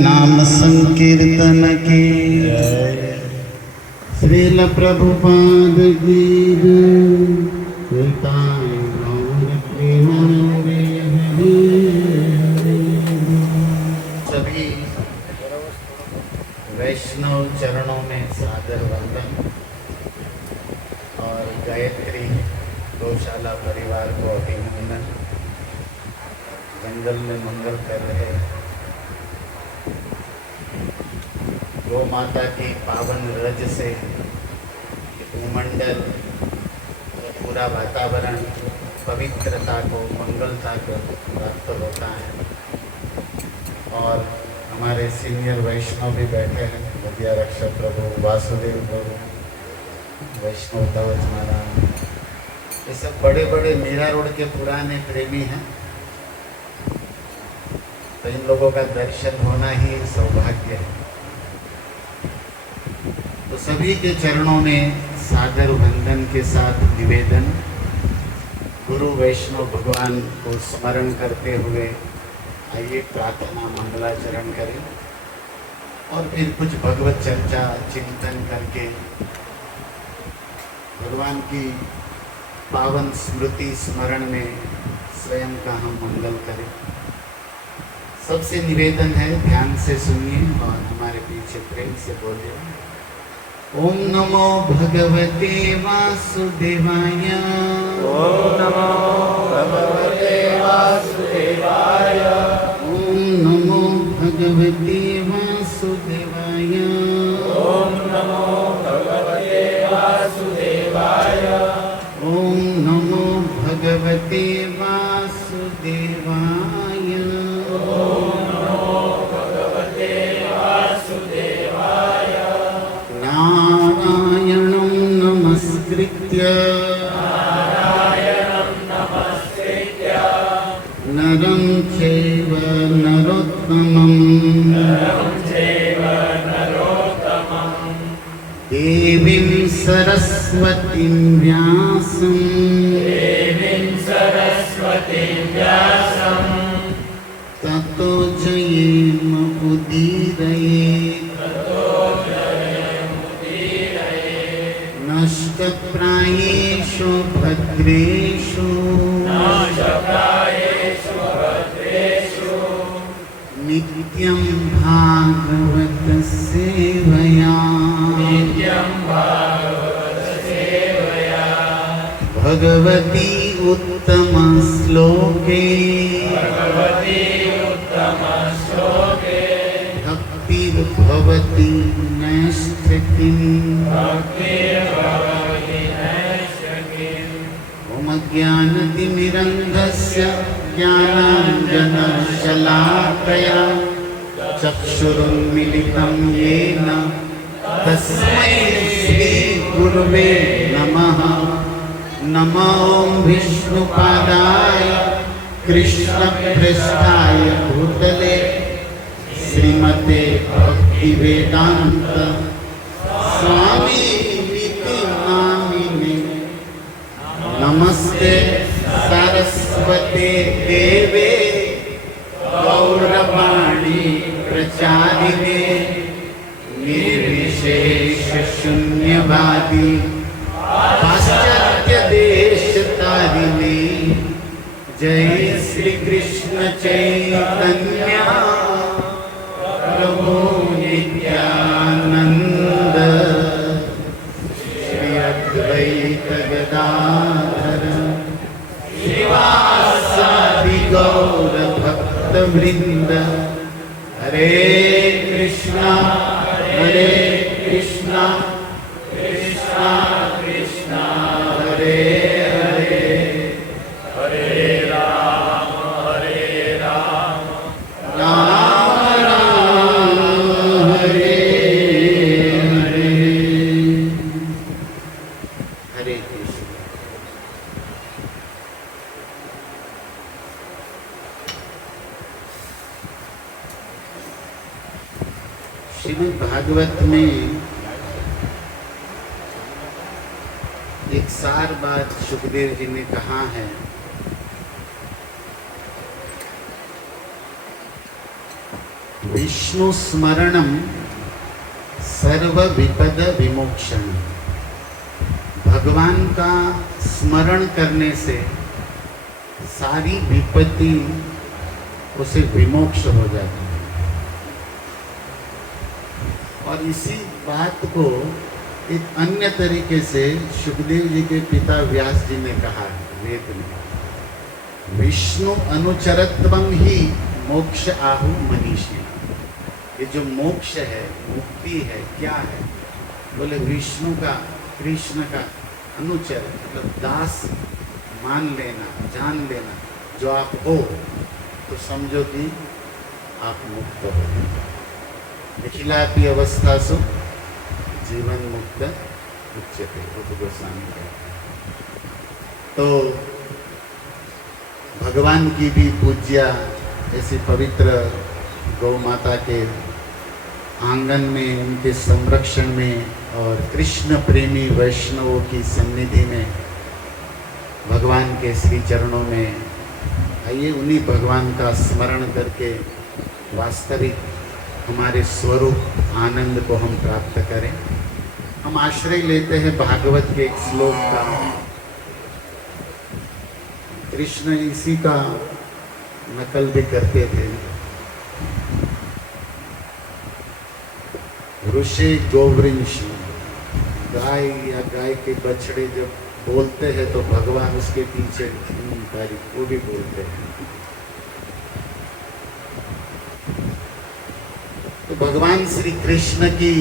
नाम संकीर्तन की श्रील प्रभुपाद की सभी वैष्णव चरणों में सादर वंदन और गायत्री गौशाला परिवार को अभिनंदन। जंगल में मंगल कर रहे गौ माता की पावन रज से भूमंडल पूरा वातावरण पवित्रता को मंगलता को प्राप्त होता है। और हमारे सीनियर वैष्णव भी बैठे हैं, विद्या रक्षक प्रभु, वासुदेव प्रभु, वैष्णव ध्वज महाराज, ये सब बड़े बड़े मीरा रोड के पुराने प्रेमी हैं। तो इन लोगों का दर्शन होना ही सौभाग्य है। तो सभी के चरणों में सादर वंदन के साथ निवेदन, गुरु वैष्णव भगवान को स्मरण करते हुए आइए प्रार्थना मंगलाचरण करें और फिर कुछ भगवत चर्चा चिंतन करके भगवान की पावन स्मृति स्मरण में स्वयं का हम मंगल करें। सबसे निवेदन है, ध्यान से सुनिए और हमारे पीछे प्रेम से बोलिए। ओम नमो भगवते वासुदेवाय। ओम नमो भगवते वासुदेवाय। ओम नमो भगवते वासुदेवाय। ओम नमो भगवते वासुदेवाय। ओम नमो भगवते वासुदेवाय। ओम नमो भगवते वासुदेवाय। नारायणं नमस्कृत्य नारायणं नमस्कृत्य नरं चैव नरोत्तमं देवीं सरस्वतीं व्यासं ततो जयेम उदीरये नष्टप्रायेषु भद्रेषु नित्यं भागवत सेवया भगवती उत्तम श्लोके भक्तिर्भवति नैष्ठिकीम् ॐ ज्ञानतिमिरन्धस्य ज्ञानाञ्जनशलाकया चक्षुरुन्मिलितं येन तस्मै श्रीगुरुवे नमः। नमो विष्णुपादाय कृष्णपृष्ठाय भूतले श्रीमते भक्तिवेदान्त स्वामिनिति नामिने नमस्ते सरस्वते देवे गौरवाणी प्रचारिणे निर्विशेष शून्यवादी पाश्चात्य देश तारिणे जय श्री कृष्ण चैतन्य प्रभु नित्यानंद श्री अद्वैत गदाधर श्रीवासादि गौर भक्त वृंद हरे कृष्णा कृष्णा कृष्णा हरे हरे हरे राम राम राम हरे हरे हरे कृष्ण। श्रीमद् भागवत में एक सार बात सुखदेव जी ने कहा है, विष्णु स्मरणम सर्व विपद विमोक्षणम। भगवान का स्मरण करने से सारी विपत्ति उसे विमोक्ष हो जाती है। और इसी बात को एक अन्य तरीके से सुखदेव जी के पिता व्यास जी ने कहा वेद में, विष्णु अनुचरत्वम ही मोक्ष आहु मनीषी। ये जो मोक्ष है, मुक्ति है, क्या है? बोले विष्णु का, कृष्ण का अनुचर मतलब दास मान लेना, जान लेना। जो आप हो तो समझो कि आप मुक्त हो। निखिलापि अवस्थासु जीवन मुक्त उच्यते, रूप गोस्वामी कहते। तो भगवान की भी पूज्या ऐसी पवित्र गौ माता के आंगन में, उनके संरक्षण में और कृष्ण प्रेमी वैष्णवों की सन्निधि में, भगवान के श्री चरणों में आइए, उन्हीं भगवान का स्मरण करके वास्तविक हमारे स्वरूप आनंद को हम प्राप्त करें। हम आश्रय लेते हैं भागवत के एक श्लोक का। कृष्ण इसी का नकल भी करते थे। ऋषि गोवृंश, गाय या गाय के बछड़े जब बोलते हैं तो भगवान उसके पीछे तारीफ वो भी बोलते हैं। तो भगवान श्री कृष्ण की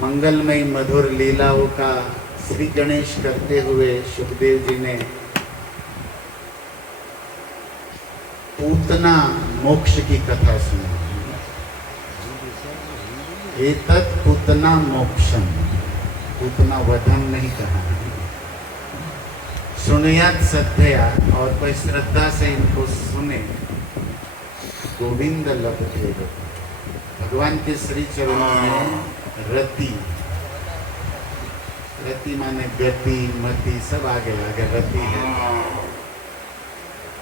मंगलमय मधुर लीलाओं का श्री गणेश करते हुए सुखदेव जी ने पूतना मोक्ष की कथा सुनी। एतत् पूतना मोक्षम, पूतना वधम नहीं कहा। सुनयात सद्धया, और कोई श्रद्धा से इनको सुने, गोविंद लभते। भगवान के श्री चरणों में रति, रति माने गति मति सब आगे अगर रति है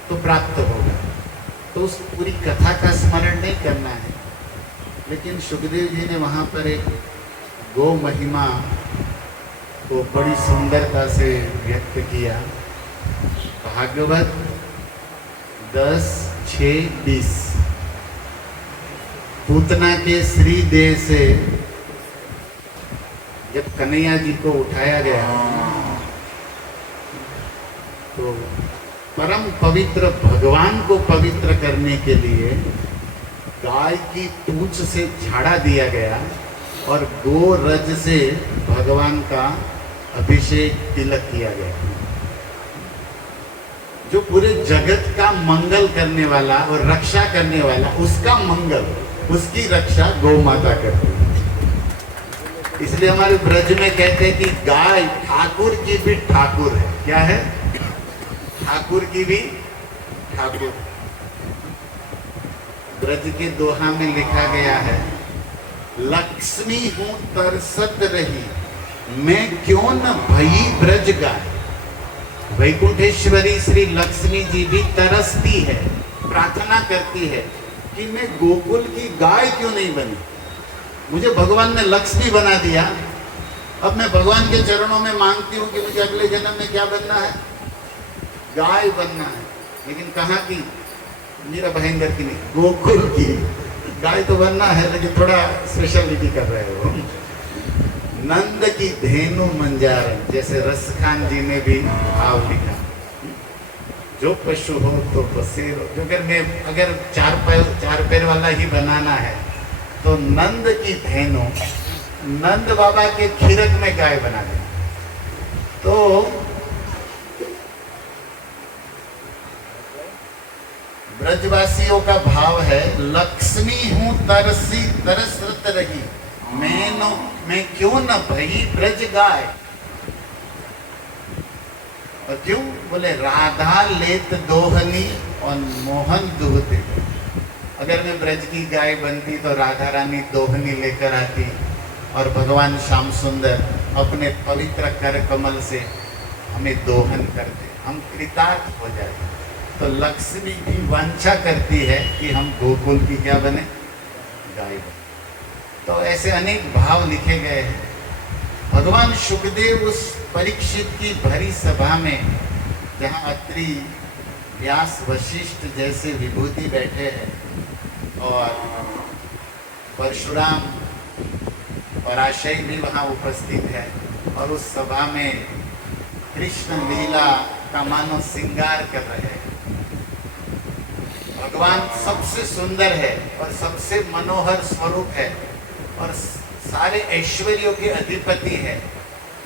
तो प्राप्त होगा। तो उस पूरी कथा का स्मरण नहीं करना है, लेकिन सुखदेव जी ने वहाँ पर एक गो महिमा को बड़ी सुंदरता से व्यक्त किया। भागवत 10:6-20। पूतना के श्री देह से जब कन्हैया जी को उठाया गया तो परम पवित्र भगवान को पवित्र करने के लिए गाय की पूंछ से झाड़ा दिया गया और गो रज से भगवान का अभिषेक तिलक किया गया। जो पूरे जगत का मंगल करने वाला और रक्षा करने वाला, उसका मंगल, उसकी रक्षा गौ माता करती है। इसलिए हमारे ब्रज में कहते हैं कि गाय ठाकुर की भी ठाकुर है। क्या है? ठाकुर की भी ठाकुर। ब्रज के दोहा में लिखा गया है, लक्ष्मी हूं तरसत रही, मैं क्यों न भई ब्रज गाय। वैकुंठेश्वरी श्री लक्ष्मी जी भी तरसती है, प्रार्थना करती है कि मैं गोकुल की गाय क्यों नहीं बनी। मुझे भगवान ने लक्ष्मी बना दिया, अब मैं भगवान के चरणों में मांगती हूँ कि मुझे अगले जन्म में क्या बनना है? गाय बनना है। लेकिन कहाँ की? मीरा भाईंदर की नहीं, गोकुल की गाय तो बनना है, लेकिन थोड़ा स्पेशलिटी कर रहे हो। नंद की धेनु मंजारन, जैसे रसखान जी ने भी भाव लिखा, जो पशु हो तो बसेरो। अगर चार पैर वाला ही बनाना है तो नंद की धेनु, नंद बाबा के खीरक में गाय बना दे। तो ब्रजवासियों का भाव है, लक्ष्मी हूं तरसी तरसत रही, मैं क्यों न भई ब्रज गाय। और क्यों? बोले राधा लेत दोहनी और मोहन दुहते। अगर मैं ब्रज की गाय बनती तो राधा रानी दोहनी लेकर आती और भगवान श्याम सुंदर अपने पवित्र कर कमल से हमें दोहन करते, हम कृतार्थ हो जाते। तो लक्ष्मी भी वांछा करती है कि हम गोकुल की क्या बने? गाय बने। तो ऐसे अनेक भाव लिखे गए हैं। भगवान सुखदेव उस परीक्षित की भरी सभा में, जहाँ अत्रि व्यास वशिष्ठ जैसे विभूति बैठे हैं और परशुराम पराशय भी वहाँ उपस्थित है, और उस सभा में कृष्ण लीला का मानो श्रृंगार कर रहे हैं। भगवान सबसे सुंदर है और सबसे मनोहर स्वरूप है और सारे ऐश्वर्यों के अधिपति है,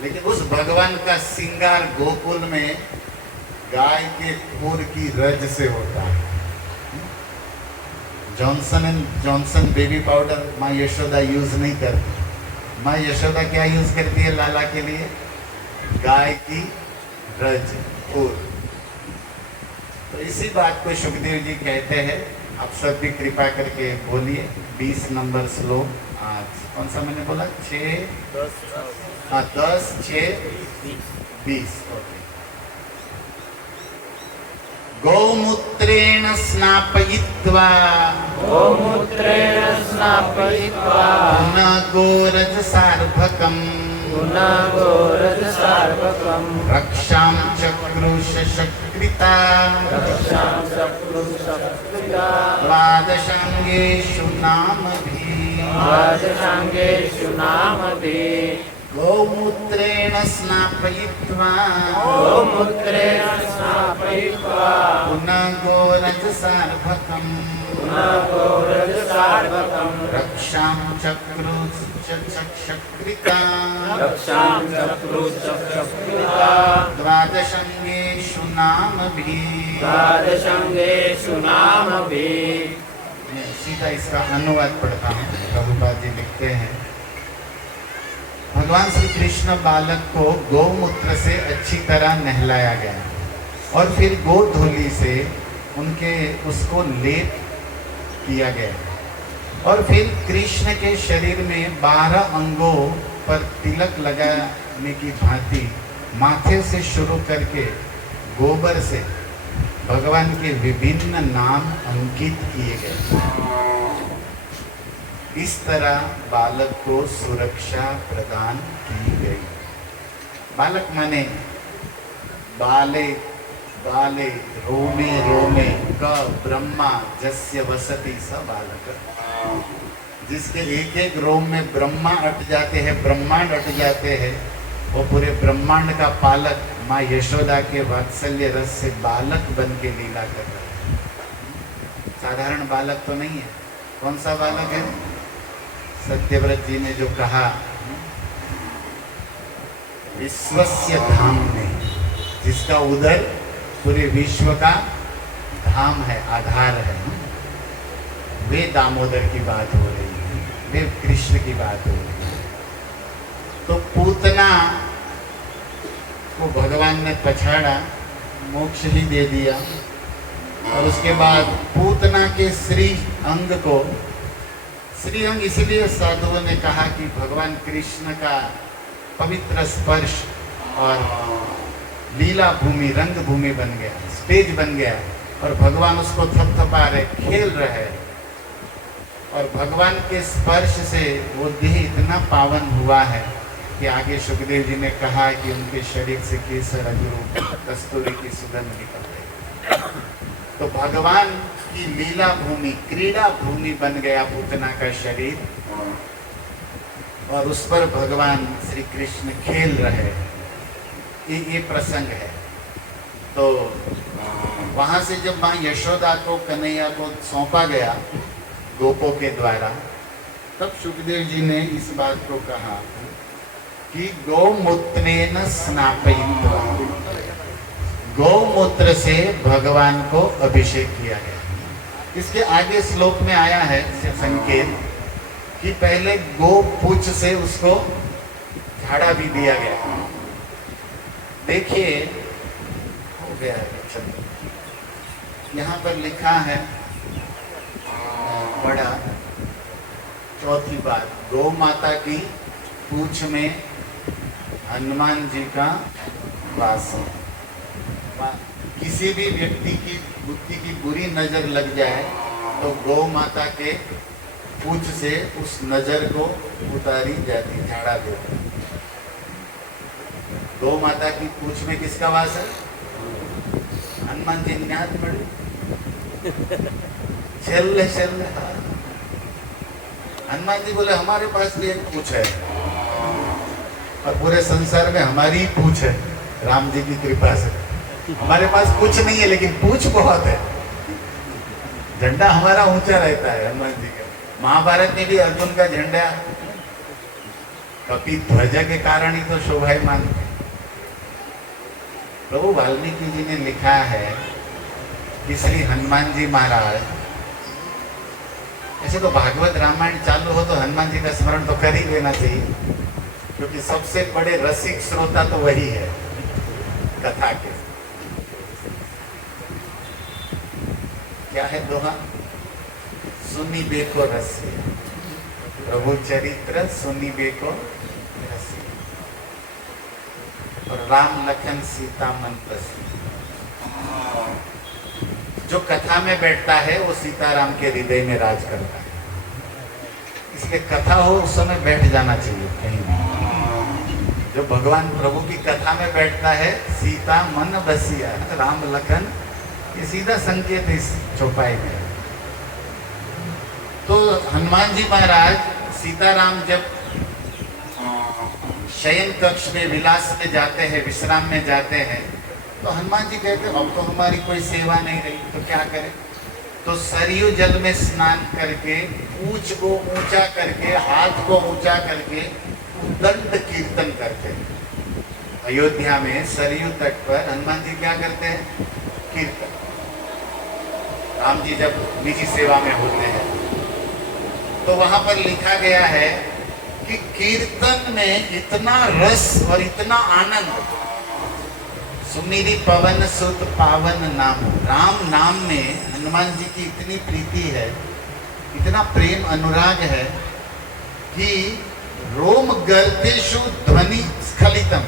लेकिन उस भगवान का श्रृंगार गोकुल में गाय के खुर की रज से होता है। जॉनसन बेबी पाउडर माँ यशोदा यूज नहीं करती। माँ यशोदा क्या यूज करती है लाला के लिए? गाय की रज, खुर। तो इसी बात को सुखदेव जी कहते हैं। आप सब भी कृपा करके बोलिए 20 नंबर श्लोक। आज कौन सा मैंने बोला? 10, 6, 20। गौमूत्रेण स्नापयित्वा पुनः गोरजसार्भकम् रक्षां चक्रुष शक्रिता द्वादशांगेषु नामभिः गौमूत्रेण स्नापयित्वा पुनः गोरजसार्भकम् रक्षां चक्रुशक्रिता द्वादशांगेषु नामभिः। सीधा इसका अनुवाद पढ़ता हूँ। प्रभुपाद जी लिखते हैं, भगवान श्री कृष्ण बालक को गौमूत्र से अच्छी तरह नहलाया गया और फिर गोधूलि से उसको लेप किया गया और फिर कृष्ण के शरीर में 12 अंगों पर तिलक लगाने की भांति माथे से शुरू करके गोबर से भगवान के विभिन्न नाम अंकित किए गए। इस तरह बालक को सुरक्षा प्रदान की गई। बालक माने बाले बाले रोमे रोमे क ब्रह्मा जस्य वसति स बालक। जिसके एक एक रोम में ब्रह्मा अट जाते हैं, ब्रह्मांड अट जाते हैं, वो पूरे ब्रह्मांड का पालक माँ यशोदा के वात्सल्य रस से बालक बन के लीला कर रहा है। साधारण बालक तो नहीं है। कौन सा बालक है? सत्यव्रत जी ने जो कहा, विश्वस्य धाम में, जिसका उदर पूरे विश्व का धाम है, आधार है, वे दामोदर की बात हो रही है, वे कृष्ण की बात हो रही है। तो पूतना को भगवान ने पछाड़ा, मोक्ष ही दे दिया और उसके बाद पूतना के श्री अंग को, श्री अंग इसलिए साधुओं ने कहा कि भगवान कृष्ण का पवित्र स्पर्श और लीला भूमि, रंग भूमि बन गया, स्टेज बन गया और भगवान उसको थपथपा रहे, खेल रहे और भगवान के स्पर्श से वो देह इतना पावन हुआ है कि आगे सुखदेव जी ने कहा कि उनके शरीर से केसर, अजरू, कस्तूरी की सुगंध निकल गई। तो भगवान की लीला भूमि, क्रीड़ा भूमि बन गया पूतना का शरीर और उस पर भगवान श्री कृष्ण खेल रहे। ये प्रसंग है। तो वहां से जब माँ यशोदा को, कन्हैया को सौंपा गया गोपों के द्वारा, तब सुखदेव जी ने इस बात को कहा कि गौमूत्रेण स्नापयित्वा, गौमूत्र से भगवान को अभिषेक किया गया। इसके आगे श्लोक में आया है संकेत कि पहले गो पूछ से उसको झाड़ा भी दिया गया। देखिए, हो गया है, यहाँ पर लिखा है बड़ा चौथी बात, गौ माता की पूछ में हनुमान जी का वास। किसी भी व्यक्ति की बुद्धि की बुरी नजर लग जाए तो गौ माता के पूछ से उस नजर को उतारी जाती, झाड़ा देती। गौ माता की पूछ में किसका वास है? हनुमान जी न्यात पड़े चल हनुमान जी बोले हमारे पास भी एक पूछ है और पूरे संसार में हमारी ही पूछ है, राम जी की कृपा से। हमारे पास कुछ नहीं है लेकिन पूछ बहुत है। झंडा हमारा ऊंचा रहता है हनुमान जी का। महाभारत में भी अर्जुन का झंडा कपि ध्वजा के कारण ही तो शोभायमान है। प्रभु वाल्मीकि जी ने लिखा है कि श्री हनुमान जी महाराज, ऐसे तो भागवत रामायण चालू हो तो हनुमान जी का स्मरण तो कर ही लेना चाहिए, क्योंकि सबसे बड़े रसिक श्रोता तो वही है कथा के। क्या है दोहा? सुनी बेको रसिया, प्रभु चरित्र सुनी बेको रसिया, और राम लखन सीता मन प्रसन्न। जो कथा में बैठता है वो सीताराम के हृदय में राज करता है। इसलिए कथा हो उस समय बैठ जाना चाहिए कहीं भी। जो भगवान प्रभु की कथा में बैठता है, सीता मन बसिया, राम लखन, ये सीधा संकेत इस चौपाई में। तो हनुमान जी महाराज, सीताराम जब शयन कक्ष में विलास में जाते हैं, विश्राम में जाते हैं, तो हनुमान जी कहते अब तो हमारी कोई सेवा नहीं रही, तो क्या करें? तो सरयू जल में स्नान करके, पूंछ को ऊंचा करके, हाथ को ऊंचा करके दंड कीर्तन करते हैं। अयोध्या में सरयू तट पर हनुमान जी क्या करते हैं? कीर्तन। राम जी जब निजी सेवा में होते हैं तो वहां पर लिखा गया है कि कीर्तन में इतना रस और इतना आनंद। सुमिरी पवन सुत पावन नाम, राम नाम में हनुमान जी की इतनी प्रीति है, इतना प्रेम अनुराग है कि रोम गर्तेषु ध्वनि स्खलितम,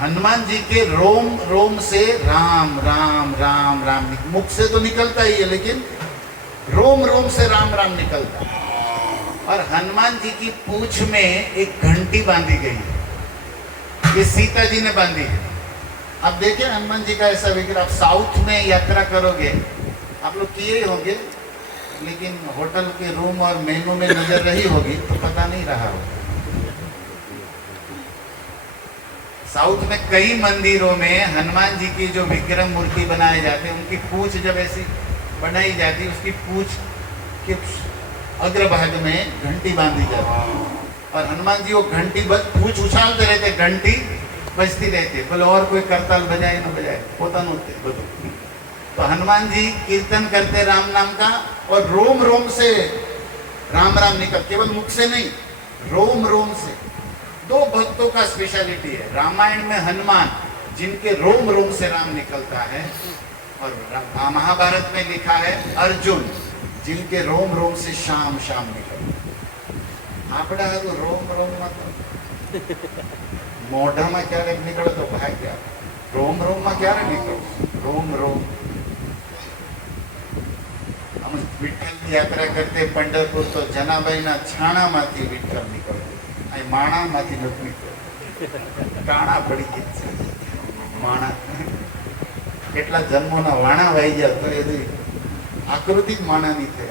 हनुमान जी के रोम रोम से राम राम राम राम, मुख से तो निकलता ही है लेकिन रोम रोम से राम राम निकलता है। और हनुमान जी की पूंछ में एक घंटी बांधी गई है, ये सीता जी ने बांधी है। आप देखें हनुमान जी का ऐसा विग्रह, आप साउथ में यात्रा करोगे, आप लोग किए ही होंगे, लेकिन होटल के रूम और मेनू में नजर रही होगी तो पता नहीं रहा होगा। साउथ में कई मंदिरों में हनुमान जी की जो विग्रह मूर्ति बनाए जाते हैं, उनकी पूंछ जब ऐसी बनाई जाती है, उसकी पूंछ के अग्रभाग में घंटी बांधी जाती है और हनुमान जी वो घंटी बस पूंछ उछालते रहते, घंटी बजती रहती। बोले और कोई करताल बजाए ना बजाए, पोता नोते बोलो। तो हनुमान जी कीर्तन करते राम नाम का और रोम रोम से राम राम निकल, केवल मुख से नहीं, रोम रोम से। दो भक्तों का स्पेशलिटी है रामायण में, हनुमान जिनके रोम रोम से राम निकलता है, और महाभारत में लिखा है अर्जुन जिनके रोम रोम से शाम शाम निकलता। आपड़ा तो रोम रोम में मोढ़ा में क्या निकलो तो भाग्य, रोम रोम में क्या निकलो, रोम रोम। हम विठ्ठल यात्रा करते पंढरपुर तो जनाबाई ना छाणा माथी विठ्ठल निकलते, माणा माथी નથી નીકળતો, કાણા પડી ગઈ માણા, કેટલા જન્મોના વાણા વાઈ ગયા તો એ आकृति माना नहीं थे।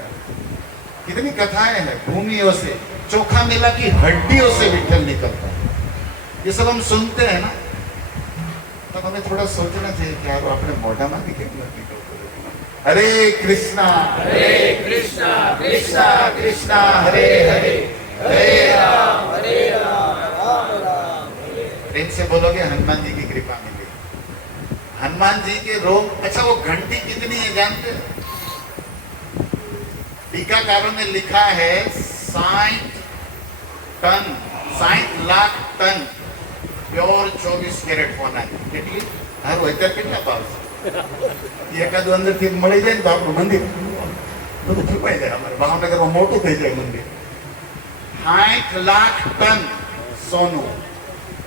कितनी कथाएं हैं, भूमियों से, चोखा मेला की हड्डियों से विठ्ठल निकलता है। ये सब हम सुनते हैं ना, तब हमें थोड़ा सोचना चाहिए कि यार अपने मोढ़ा में निकलते। हरे कृष्णा कृष्णा कृष्णा हरे हरे, हरे राम राम राम। प्रेम से बोलोगे हनुमान जी की कृपा मिलेगी। हनुमान जी के रोम, अच्छा वो घंटी कितनी है जानते हैं? टीकाकारों ने लिखा है 60 ton, 60 lakh ton pure 24 carat होना है। કેટલી હારું અત્યારે કેટલા ભાવ છે? એકાદું અંદરથી મળી જાય ને તો આપણું મંદિર બધું છુપાઈ જાય। અમારે ભાવનગરમાં મોટું થઈ જાય મંદિર। 60 લાખ ટન સોનું।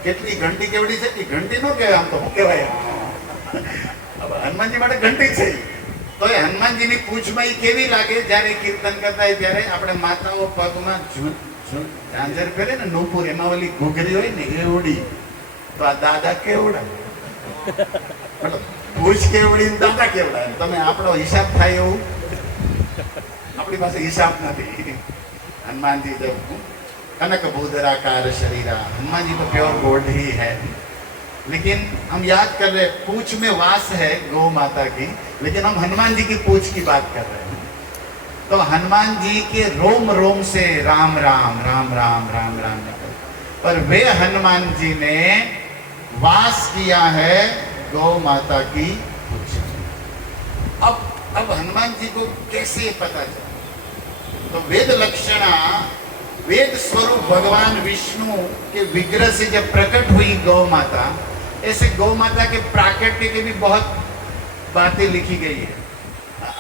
કેટલી ઘંટી કેવડી છે? એ ઘંટી નો કહેવાય, આમ તો શું કહેવાય? હનુમાનજી માટે ઘંટી છે। તો એ હનુમાનજીની પૂંછમાં એ કેવી લાગે જ્યારે કીર્તન કરતા હોય ત્યારે? આપણે માતાઓ પગમાં ઝાંઝર કરે ને નૂપુર, એમાં ઓલી ઘૂઘરી હોય ને એવડી, તો આ દાદા કેવડા, મતલબ પૂંછ કેવડી ને દાદા કેવડા। તમે આપણો હિસાબ થાય એવું આપણી પાસે હિસાબ નથી। हनुमान जी जब कनक भूधराकार शरीरा, हनुमान जी तो प्योर गोल्ड ही है, लेकिन हम याद कर रहे पूंछ में वास है गौ माता की, लेकिन हम हनुमान जी की पूंछ की बात कर रहे हैं। तो हनुमान जी के रोम रोम से राम राम राम राम राम राम निकल, पर वे हनुमान जी ने वास किया है गौ माता की पूंछ। अब हनुमान जी को कैसे पता चला? तो वेद लक्षणा, वेद स्वरूप भगवान विष्णु के विग्रह से जब प्रकट हुई गौ माता, ऐसे गौ माता के प्राकट्य की भी बहुत बातें लिखी गई है।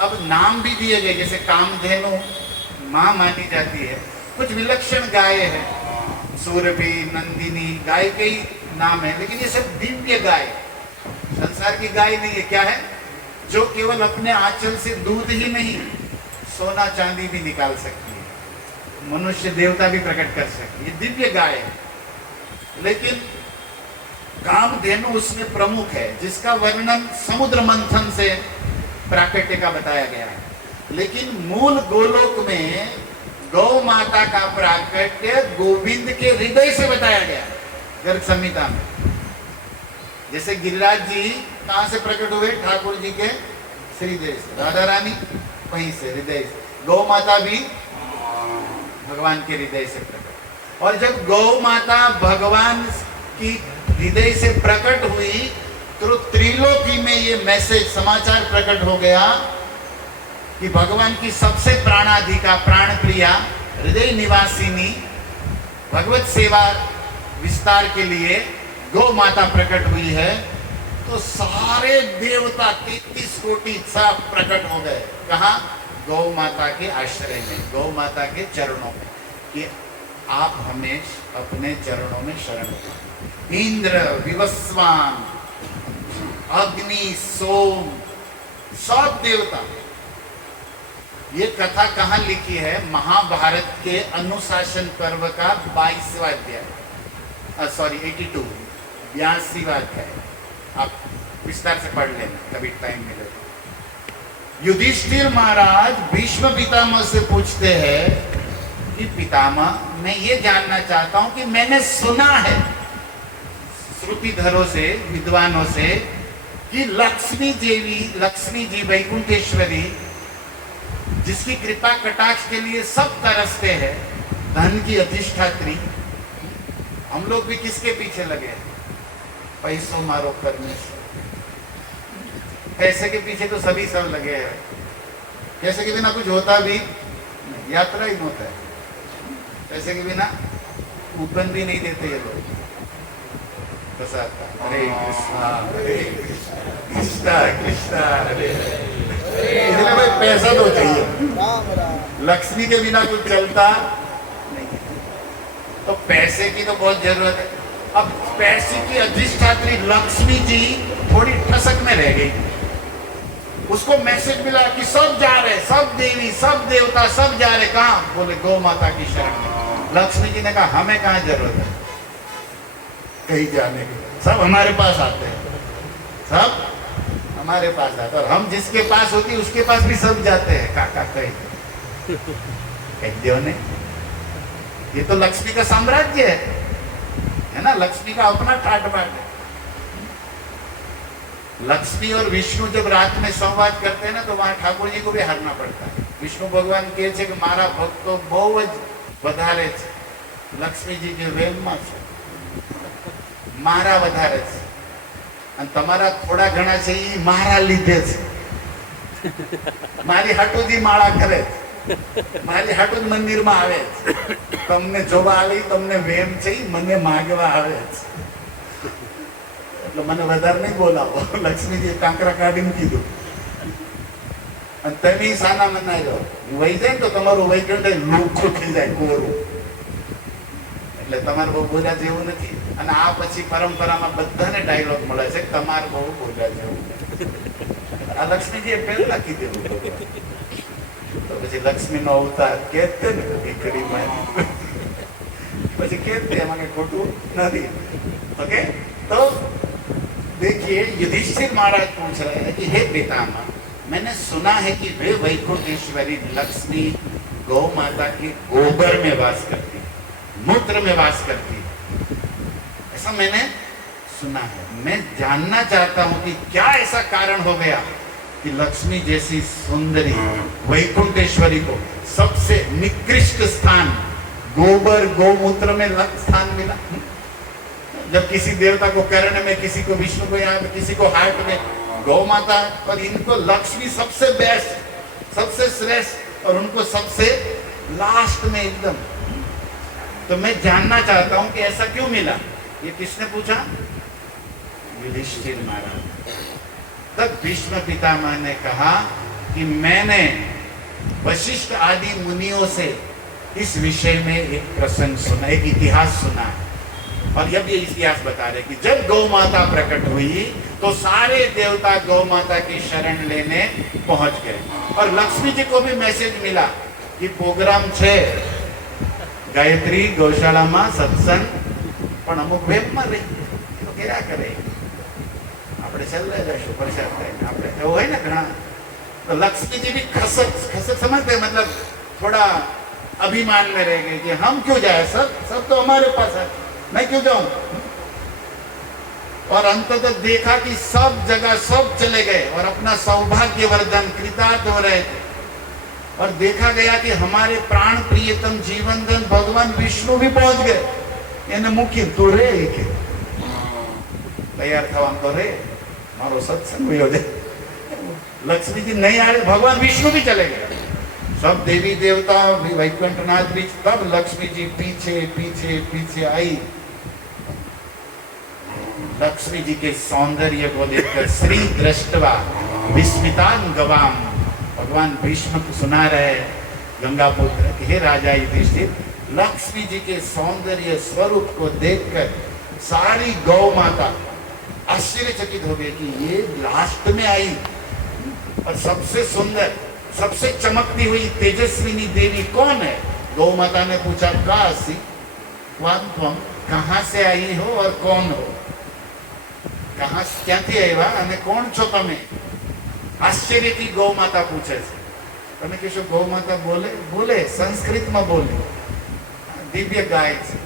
अब नाम भी दिए गए, जैसे कामधेनु माँ मानी जाती है। कुछ विलक्षण गाय है, सूरभि, नंदिनी, गाय के ही नाम है, लेकिन ये सब दिव्य गाय, संसार की गाय नहीं है। क्या है? जो केवल अपने आंचल से दूध ही नहीं, सोना चांदी भी निकाल सकती है, मनुष्य देवता भी प्रकट कर सकती है, ये दिव्य गाय है। लेकिन कामधेनु उसमें प्रमुख है, जिसका वर्णन समुद्र मंथन से प्राकट्य का बताया गया है। लेकिन मूल गोलोक में गौ माता का प्राकट्य गोविंद के हृदय से बताया गया है, गर्ग संहिता में। जैसे गिरिराज जी कहाँ से प्रकट हुए? ठाकुर जी के हृदय से, राधा रानी वहीं से हृदय से, गौ माता भी भगवान के हृदय से प्रकट। और जब गौ माता भगवान की हृदय से प्रकट हुई तो त्रिलोकी में ये मैसेज, समाचार प्रकट हो गया कि भगवान की सबसे प्राणाधिका, प्राण प्रिया, हृदय निवासिनी भगवत सेवा विस्तार के लिए गौ माता प्रकट हुई है, तो सारे देवता 33 कोटि सब प्रकट हो गए। कहाँ? गौ माता के आश्रय में, गौ माता के चरणों में, कि आप हमें अपने चरणों में शरण दें। इंद्र, विवस्वान, अग्नि, सोम, सब देवता। ये कथा कहाँ लिखी है? महाभारत के अनुशासन पर्व का 22वां अध्याय, 82वां अध्याय। आप विस्तार से पढ़ लेना कभी टाइम मिले। युधिष्ठिर महाराज भीष्म पितामह से पूछते हैं कि पितामह, मैं ये जानना चाहता हूं कि मैंने सुना है श्रुतिधरों से, विद्वानों से, कि लक्ष्मी जी वैकुंठेश्वरी, जिसकी कृपा कटाक्ष के लिए सब तरसते हैं, धन की अधिष्ठात्री। हम लोग भी किसके पीछे लगे हैं? पैसों मारो करने से। पैसे के पीछे तो सभी सब लगे हैं। पैसे के बिना कुछ होता भी नहीं, यात्रा ही होता है। पैसे के बिना कूपन भी नहीं देते ये लोग। हरे कृष्णा हरे कृष्णा कृष्णा हरे हरे। इसलिए भाई पैसा तो चाहिए, लक्ष्मी के बिना कुछ चलता नहीं। तो पैसे की तो बहुत जरूरत है। अब पैसे की अधिष्ठात्री लक्ष्मी जी थोड़ी ठसक में रह गई। उसको मैसेज मिला कि सब जा रहे, सब देवी, सब देवता, सब जा रहे। कहाँ? बोले गौ माता की शरण में। लक्ष्मी जी ने कहा हमें कहाँ जरूरत है कहीं जाने की, सब हमारे पास आते हैं, सब हमारे पास आते हैं। और हम जिसके पास होती उसके पास भी सब जाते हैं। काका कह ने ये तो लक्ष्मी का साम्राज्य है ना, लक्ष्मी का अपना ठाट बाट है। लक्ष्मी और विष्णु जब रात में संवाद करते हैं ना, तो वहां ठाकुर जी को भी हारना पड़ता है। विष्णु भगवान कहे छे कि मारा भक्तो बहु ज વધારે છે, લક્ષ્મી जी જે વેલમાં છે, મારા વધારે છે, અને તમારા થોડા ઘણા છે એ મારા લીધે છે। મારી હાટુજી માળા કરે છે, મારી હાટુજ મંદિરમાં આવે છે, તમને જોવા આવી, તમને વેમ છે, મને માગવા આવે છે। એટલે મને વધારે નહીં બોલાવો। લક્ષ્મીજીએ કાંકરા કાઢીને કીધું, અને તમે સાના મનાઈ લો, વહી જાય તો તમારું વૈકુંઠ લુખું થઈ જાય, કોરું। એટલે તમારે બહુ બોલ્યા જેવું નથી। અને આ પછી પરંપરામાં બધાને ડાયલોગ મળે છે, તમારે બહુ બોલ્યા જેવું નથી। આ લક્ષ્મીજીએ પહેલા કીધેલું। તો પછી લક્ષ્મીનો અવતાર કેતે ને દીકરીમાં, પછી કેતે એમાં કઈ ખોટું નથી। ओके, तो देखिए युधिष्ठिर महाराज पूछ रहे हैं कि हे पितामह, मैंने सुना है कि वे वैकुंठेश्वरी लक्ष्मी गौ माता के गोबर में वास करती, मूत्र में वास करती, ऐसा मैंने सुना है। मैं जानना चाहता हूं कि क्या ऐसा कारण हो गया कि लक्ष्मी जैसी सुंदरी वैकुंठेश्वरी को सबसे निकृष्ट स्थान गोबर गौमूत्र में स्थान मिला। जब किसी देवता को कर्ण में, किसी को विष्णु को यहाँ, किसी को हार्ट में गौ माता, और इनको लक्ष्मी सबसे बेस्ट, सबसे श्रेष्ठ, और उनको सबसे लास्ट में एकदम। तो मैं जानना चाहता हूं कि ऐसा क्यों मिला। ये किसने पूछा? युधिष्ठिर महाराज। तब भीष्म पितामह ने कहा कि मैंने वशिष्ठ आदि मुनियों से इस विषय में एक प्रसंग सुना, एक इतिहास सुना है। और जब ये इतिहास बता रहे कि जब गौ माता प्रकट हुई तो सारे देवता गौ माता की शरण लेने पहुंच गए। और लक्ष्मी जी को भी मैसेज मिला कि प्रोग्राम छे गायत्री गौशाला में सत्संग, पण अमुक वेब में रही तो क्या करे, આપણે ચાલે જશું પ્રસાદ થઈને, આપણે એવું હોય ને ઘણા। તો લક્ષ્મી जी भी खसक खसक समझते, मतलब थोड़ा अभिमान में रह गए कि हम क्यों जाए, सब तो हमारे पास है, मैं क्यों जाऊं। और अंततः देखा कि सब जगह सब चले गए और अपना सौभाग्यवर्धन कृतार्थ हो रहे थे। और देखा गया कि हमारे प्राण प्रियतम जीवनधन भगवान विष्णु भी पहुंच गए। એને મૂકી તો રે કે તૈયાર થવાનું તો રે, મારો સત્સંગ યોજે। लक्ष्मी जी नहीं आ रहे, भगवान विष्णु भी चले गए। सब देवी देवता वैकुंठनाथ भी, तब लक्ष्मी जी पीछे पीछे पीछे आई। लक्ष्मी जी के सौंदर्य को देखकर श्री दृष्टवा विस्मितान गवाम, भगवान भीष्म को सुना रहे गंगा पुत्र, हे राजा युधिष्ठिर, लक्ष्मी जी के सौंदर्य स्वरूप को देखकर सारी गौ माता आश्चर्यचकित हो गई कि ये लास्ट में आई और सबसे सुंदर, सबसे चमकती हुई तेजस्विनी देवी कौन है? गौ माता ने पूछा, कासी तुम कहां से आई हो और कौन हो? कहां क्यांथी आव्या અને કોણ છો તમે? આશ્ચર્યથી ગૌ માતા પૂછે છે. તમે કહેશો ગૌ માતા બોલે? બોલે, સંસ્કૃતમાં બોલે, દિવ્ય ગાય છે.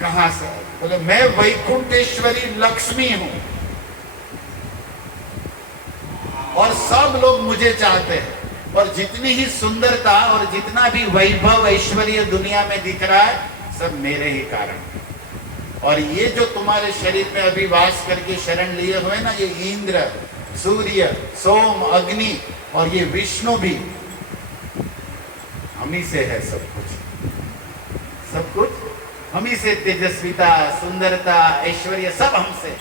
कहां से? बोले मैं वैकुंठेश्वरी लक्ष्मी हूं और सब लोग मुझे चाहते हैं और जितनी ही सुंदरता और जितना भी वैभव ऐश्वर्य दुनिया में दिख रहा है सब मेरे ही कारण। और ये जो तुम्हारे शरीर में अभी वास करके शरण लिए हुए ना, ये इंद्र, सूर्य, सोम, अग्नि और ये विष्णु भी हम ही से है। सब कुछ हम ही से, तेजस्विता, सुंदरता, ऐश्वर्य सब हमसे।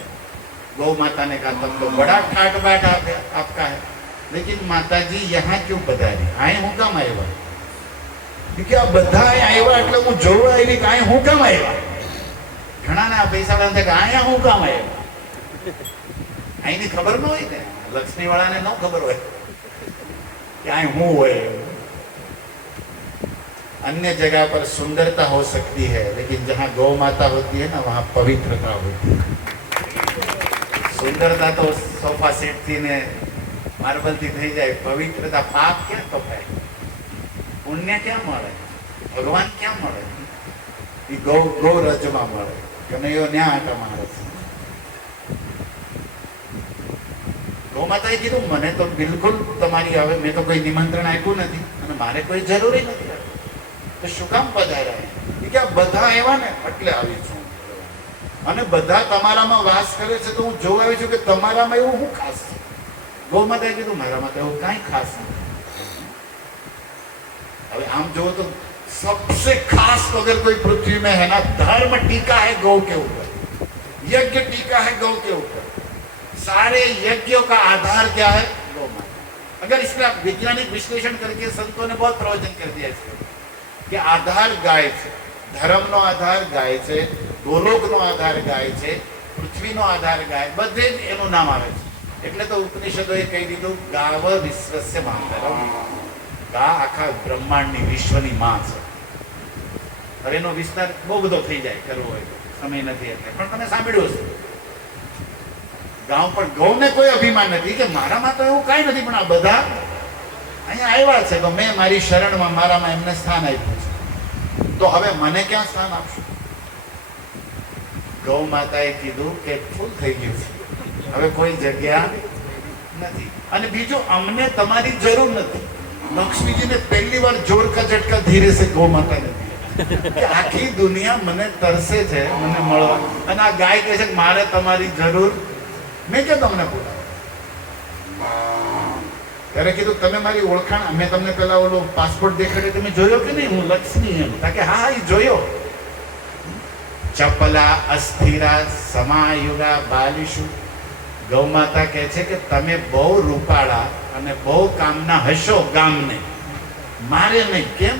गौ माता ने कहा तब तो बड़ा ठाट बाट आपका है, लेकिन माता जी यहाँ क्यों पधारी? आए हूँ काम आया? क्योंकि आप બધા આવ્યા એટલે હું જોવા આવી કે આય હું કામ આવ્યા? ઘણાના પૈસા વાળા કે આયા હું કામ આવ્યા? આની ખબર ન હોય ને, લક્ષ્મી વાળાને ન ખબર હોય કે આય હું હોય। अन्य जगह पर सुंदरता हो सकती है, लेकिन जहाँ गौ माता होती है ना, वहाँ पवित्रता होती है। सुंदरता तो सोफा सेट थी ने मार्बल थी થઈ જાય, पवित्रता पाप क्या कपाय, पुण्य क्या મળે, ભગવાન क्या મળે? એ ગૌ રજમાં મળે। કનૈયો ન્યા આટા મારે છે। ગૌ માતાએ કીધું મને તો બિલકુલ તમારી હવે મેં તો કોઈ નિમંત્રણ આપ્યું નથી અને મારે કોઈ જરૂરી નથી, તો શું કામ પધાર્યા? કે બધા આવ્યા ને એટલે આવી છું અને બધા તમારામાં વાસ કરે છે, તો હું જોવા આવી છું કે તમારામાં એવું શું ખાસ છે? ગૌ માતાએ કીધું મારામાં તો એવું કાંઈ ખાસ નથી। હવે આમ જોવો તો सबसे खास तो अगर कोई पृथ्वी में है ना, धर्म टीका है गौ के ऊपर, यज्ञ टीका है गौ के ऊपर। सारे यज्ञों का आधार क्या है? गौ माता। अगर इसका वैज्ञानिक विश्लेषण करके संतों ने बहुत प्रवचन कर दिया इसके कि आधार गाय છે, ધર્મનો આધાર ગાય છે, ગોલોકનો આધાર ગાય છે, પૃથ્વીનો આધાર ગાય, બધે જ એનું નામ આવે છે। એટલે તો ઉપનિષદોએ કહી દીધું ગાવ વિશ્વસ્ય માતરમ, गा આખા બ્રહ્માંડની વિશ્વની માં છે। હવે એનો વિસ્તાર બહુ બધો થઈ જાય, કરવો હોય તો સમય નથી એટલે, પણ તમે સાંભળ્યું હશે ગાઉં પણ ગૌને કોઈ અભિમાન નથી કે મારામાં તો એવું કાંઈ નથી, પણ આ બધા અહીંયા આવ્યા છે તો મેં મારી શરણમાં મારામાં એમને સ્થાન આપ્યું છે, તો હવે મને ક્યાં સ્થાન આપશું? ગૌ માતાએ કીધું કે ફૂલ થઈ ગયું છે, હવે કોઈ જગ્યા નથી। અને બીજું, અમને તમારી જરૂર નથી। लक्ष्मी जी ने पहली बार जोर का झटका धीरे से गौ माता ने दिया। आखी दुनिया मने तरसे छे मने मळवा, અને આ ગાય કહે છે કે મારે તમારી જરૂર, મેં કે તમને બોલા? ત્યારે કીધું તમે મારી ઓળખાણ, મેં તમને પેલા ઓલો પાસપોર્ટ દેખાડ્યો, તમે જોયો કે નહીં? હું લક્ષ્મી એમ કે હા એ જોયો। ચપલા અસ્થિરા સમાયુગા બાલિશુ, ગૌ માતા કહે છે કે તમે બહુ રૂપાળા અને બહુ કામના હશો ગામને, મારે નહીં। કેમ?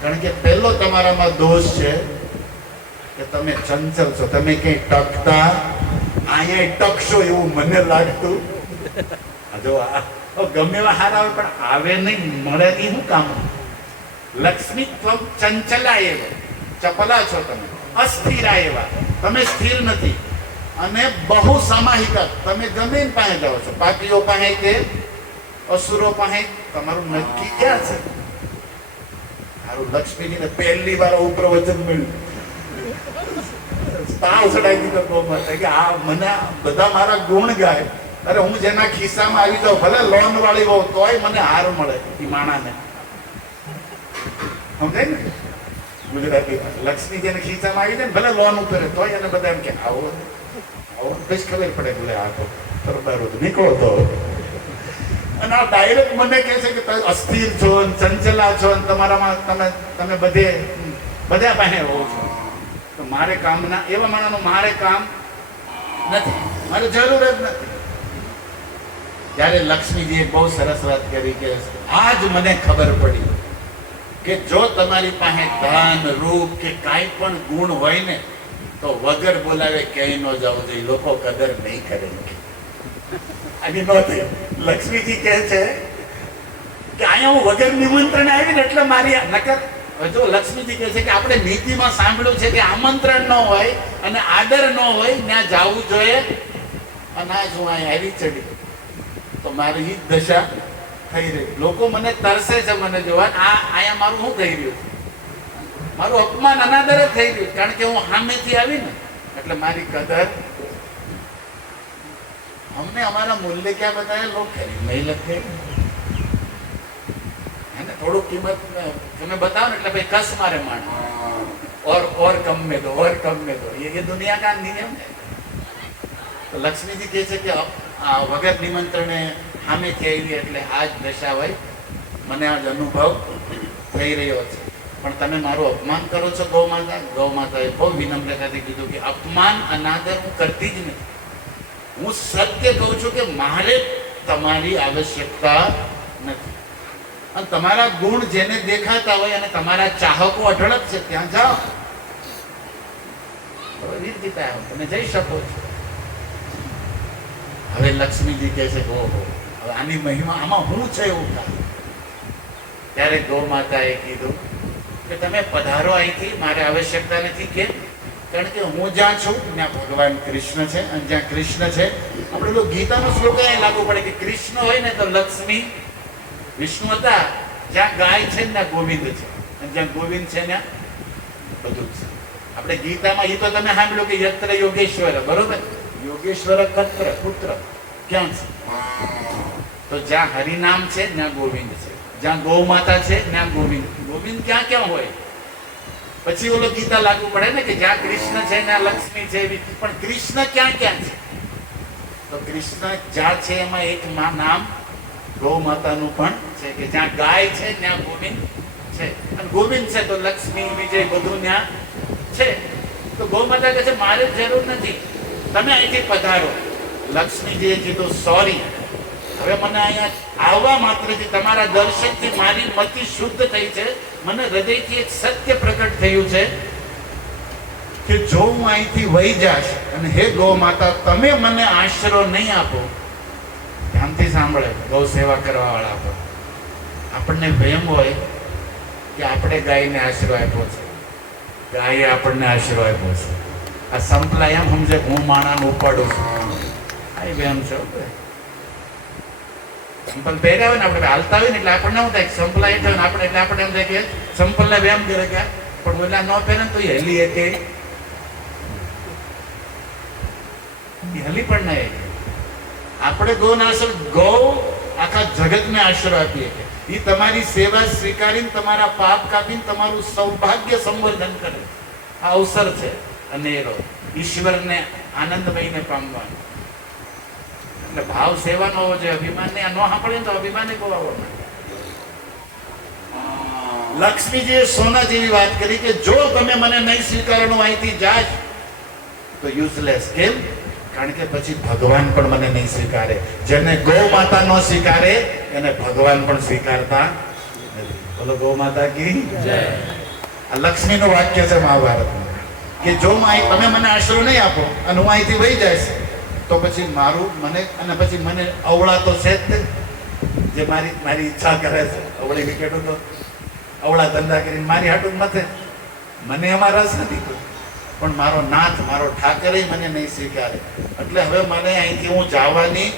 કારણ કે પહેલો તમારામાં દોષ છે કે તમે ચંચલ છો, તમે ક્યાંય ટકતા, અહીંયા ટકશો એવું મને લાગતું। જો ગમે એવા હારા હોય પણ આવે નહીં, મળે નહીં, શું કામ? લક્ષ્મી ત્વમ ચંચલા એવ, ચપલા છો તમે, અસ્થિરા એવા, તમે સ્થિર નથી, અને બહુ સામાહિકા, તમે ગમે પાસે જાઓ છો, પાપીઓ પાસે કે અસુરો પાસે, તમારું નક્કી ક્યાં છે? મારું લક્ષ્મીજીને પહેલી વાર આવું પ્રવચન મળ્યું, તાવ ચડાવી દીધો ગૌ માતા કે આ મને બધા મારા ગુણ ગાય, અરે હું જેના ખિસ્સામાં આવી જાઉં, ભલે લોન વાળી હોઉં તોય મને હાર મળે એ માણાને, સમજાય ને ગુજરાતી? લક્ષ્મી જેને ખિસ્સામાં આવી જાય ને, ભલે લોન ઉતરે તોય એને બધા એમ કે આવો આવો, પછી ખબર પડે બોલે આ તો નીકળો તો અને આ ડાયરેક્ટ મને કહે છે કે તમે અસ્થિર છો ને ચંચલા છો ને તમારામાં તમે બધા પાસે રહો છો. તો મારે કામના એવા માણસનું મારે કામ નથી, મારે જરૂર જ નથી. ત્યારે લક્ષ્મીજીએ બહુ સરસ વાત કરી કે આજ મને ખબર પડી કે જો તમારી પાસે ધન રૂપ કે કાંઈ પણ ગુણ હોય ને તો વગર બોલાવે ક્યાંય ન જવું જોઈએ, લોકો કદર નહીં કરે. આની નોંધ લક્ષ્મીજી કહે છે કે અહીંયા હું વગર નિમંત્રણ આવી ને એટલે મારી નકર. જો લક્ષ્મીજી કહે છે કે આપણે નીતિમાં સાંભળ્યું છે કે આમંત્રણ ન હોય અને આદર ન હોય ત્યાં જવું જોઈએ, અને આજ હું અહીંયા આવી ચડી તો મારી ઈ જ દશા થઈ રહી. લોકો મને તરસે છે મને જોવા, અહીંયા મારું શું થઈ રહ્યું છે, મારું અપમાન અનાદર જ થઈ રહ્યું, કારણ કે હું સામેથી આવી ને એટલે મારી કદર. हमने हमारा मूल्य क्या बताया, लोग खरीद नहीं लगते है ना. थोड़ो कीमत तुम्हें बताओ ना એટલે ભાઈ કસ મારે માણ और कम में दो और कम में दो, ये दुनिया का नियम है. તો લક્ષ્મીજી કહે છે કે વગર નિમંત્રણે સામેથી આવી એટલે આ જ દશા હોય, મને આજ અનુભવ થઈ રહ્યો છે. પણ તમે મારું અપમાન કરો છો ગૌ માતા. ગૌ માતાએ બહુ વિનમ્રતાથી કીધું કે અપમાન અનાદર હું કરતી જ નથી. હું સત્ય કહું છું કે મારે તમારી આવશ્યકતા નથી. અને તમારા ગુણ જેને દેખાતા હોય અને તમારા ચાહકો અઢળક છે ત્યાં જાઓ, નિર્જીતા તમે જઈ શકો છો. હવે લક્ષ્મીજી કહે છે ઓહો હવે આની મહિમા આમાં હું છે એવું થાય. ત્યારે ગૌ માતાએ કીધું કે તમે પધારો અહીંથી, મારે આવશ્યકતા નથી. કેમ? કારણ કે હું જ્યાં છું ત્યાં ભગવાન કૃષ્ણ છે, અને જ્યાં કૃષ્ણ છે આપણે તો ગીતાનો શ્લોક અહીં લાગુ પડે કે કૃષ્ણ હોય ને તો લક્ષ્મી વિષ્ણુ હતા. જ્યાં ગાય છે ત્યાં ગોવિંદ છે, અને જ્યાં ગોવિંદ છે ત્યાં બધું છે. આપણે ગીતામાં એ તો તમે સાંભળ્યું કે યત્ર યોગેશ્વર, બરોબર, યોગેશ્વર કત્ર પુત્ર ક્યાં છે? તો જ્યાં હરિનામ છે ત્યાં ગોવિંદ છે, જ્યાં ગૌ માતા છે ત્યાં ગોવિંદ. ગોવિંદ ક્યાં ક્યાં હોય? પછી ઓલો ગીતા લાગુ પડે ને કે જ્યાં કૃષ્ણ છે ત્યાં લક્ષ્મી છે. પણ કૃષ્ણ ક્યાં ક્યાં છે? તો કૃષ્ણ જ્યાં છે એમાં એક નામ ગૌ માતાનું પણ છે કે જ્યાં ગાય છે ત્યાં ગોવિંદ છે, અને ગોવિંદ છે તો લક્ષ્મી વિજય બધું ત્યાં છે. તો ગૌ માતા કહે છે મારે જરૂર નથી, તમે અહીંથી પધારો. લક્ષ્મીજીએ કીધું સોરી, હવે મને અહીંયા આવવા માત્રથી તમારા દર્શનથી મારી મતિ શુદ્ધ થઈ છે. મને હૃદયથી એક સત્ય પ્રકટ થયું છે કે જો હું અહીંથી વહી જાશ અને હે ગૌ માતા તમે મને આશરો નહીં આપો, ધ્યાનથી સાંભળે ગૌ સેવા કરવા વાળા આપો, આપણને વહેમ હોય કે આપણે ગાયને આશરો આપ્યો છે, ગાયે આપણને આશરો આપ્યો છે. આ સંપલા એમ સમજે હું માણાને ઉપાડું છું, આ વહેમ છે. સંપલ પહેર્યા હોય ને આપણે હાલતા હોય ને એટલે આપણને શું થાય, સંપલા હેઠળ ને આપણે એટલે આપણે એમ થાય કે સંપલ ને વ્યાયામ કરે ગયા, પણ ઓલા ન પહેરે ને તો એ હલી કે હલી પણ નહીં. આપણે ગૌનો આશરો, ગૌ આખા જગતને આશરો આપીએ કે એ તમારી સેવા સ્વીકારીને તમારા પાપ કાપીને તમારું સૌભાગ્ય સંવર્ધન કરે. આ અવસર છે અનેરો ઈશ્વરને આનંદમયને પામવાનો. એટલે ભાવ સેવાનો હોવો જોઈએ, અભિમાન ને ન સાંભળે તો અભિમાન ગોવાવો. લક્ષ્મીજીએ સોના જેવી વાત કરી કે જો તમે મને નહીં સ્વીકારવાનું અહીંથી જાશ તો યુઝલેસ. કેમ? કારણ કે પછી ભગવાન પણ મને નહીં સ્વીકારે. જેને ગૌ માતા ન સ્વીકારે એને ભગવાન પણ સ્વીકારતા નથી. બોલો ગૌ માતા કી જય. આ લક્ષ્મીનું વાક્ય છે મહાભારતનું કે જો તમે મને આશરો નહીં આપો અને હું અહીંથી વહી જાય તો પછી મારું મને અને પછી મને અવળા તો છે જ, જે મારી ઈચ્છા કરે છે અવળી વિકેટો તો અવળા ધંધા કરીને મારી હાટું મથે, મને એમાં રસ નથી. પણ મારો નાથ મારો ઠાકરે મને નહીં સ્વીકારે, એટલે હવે મને અહીંથી હું જવાની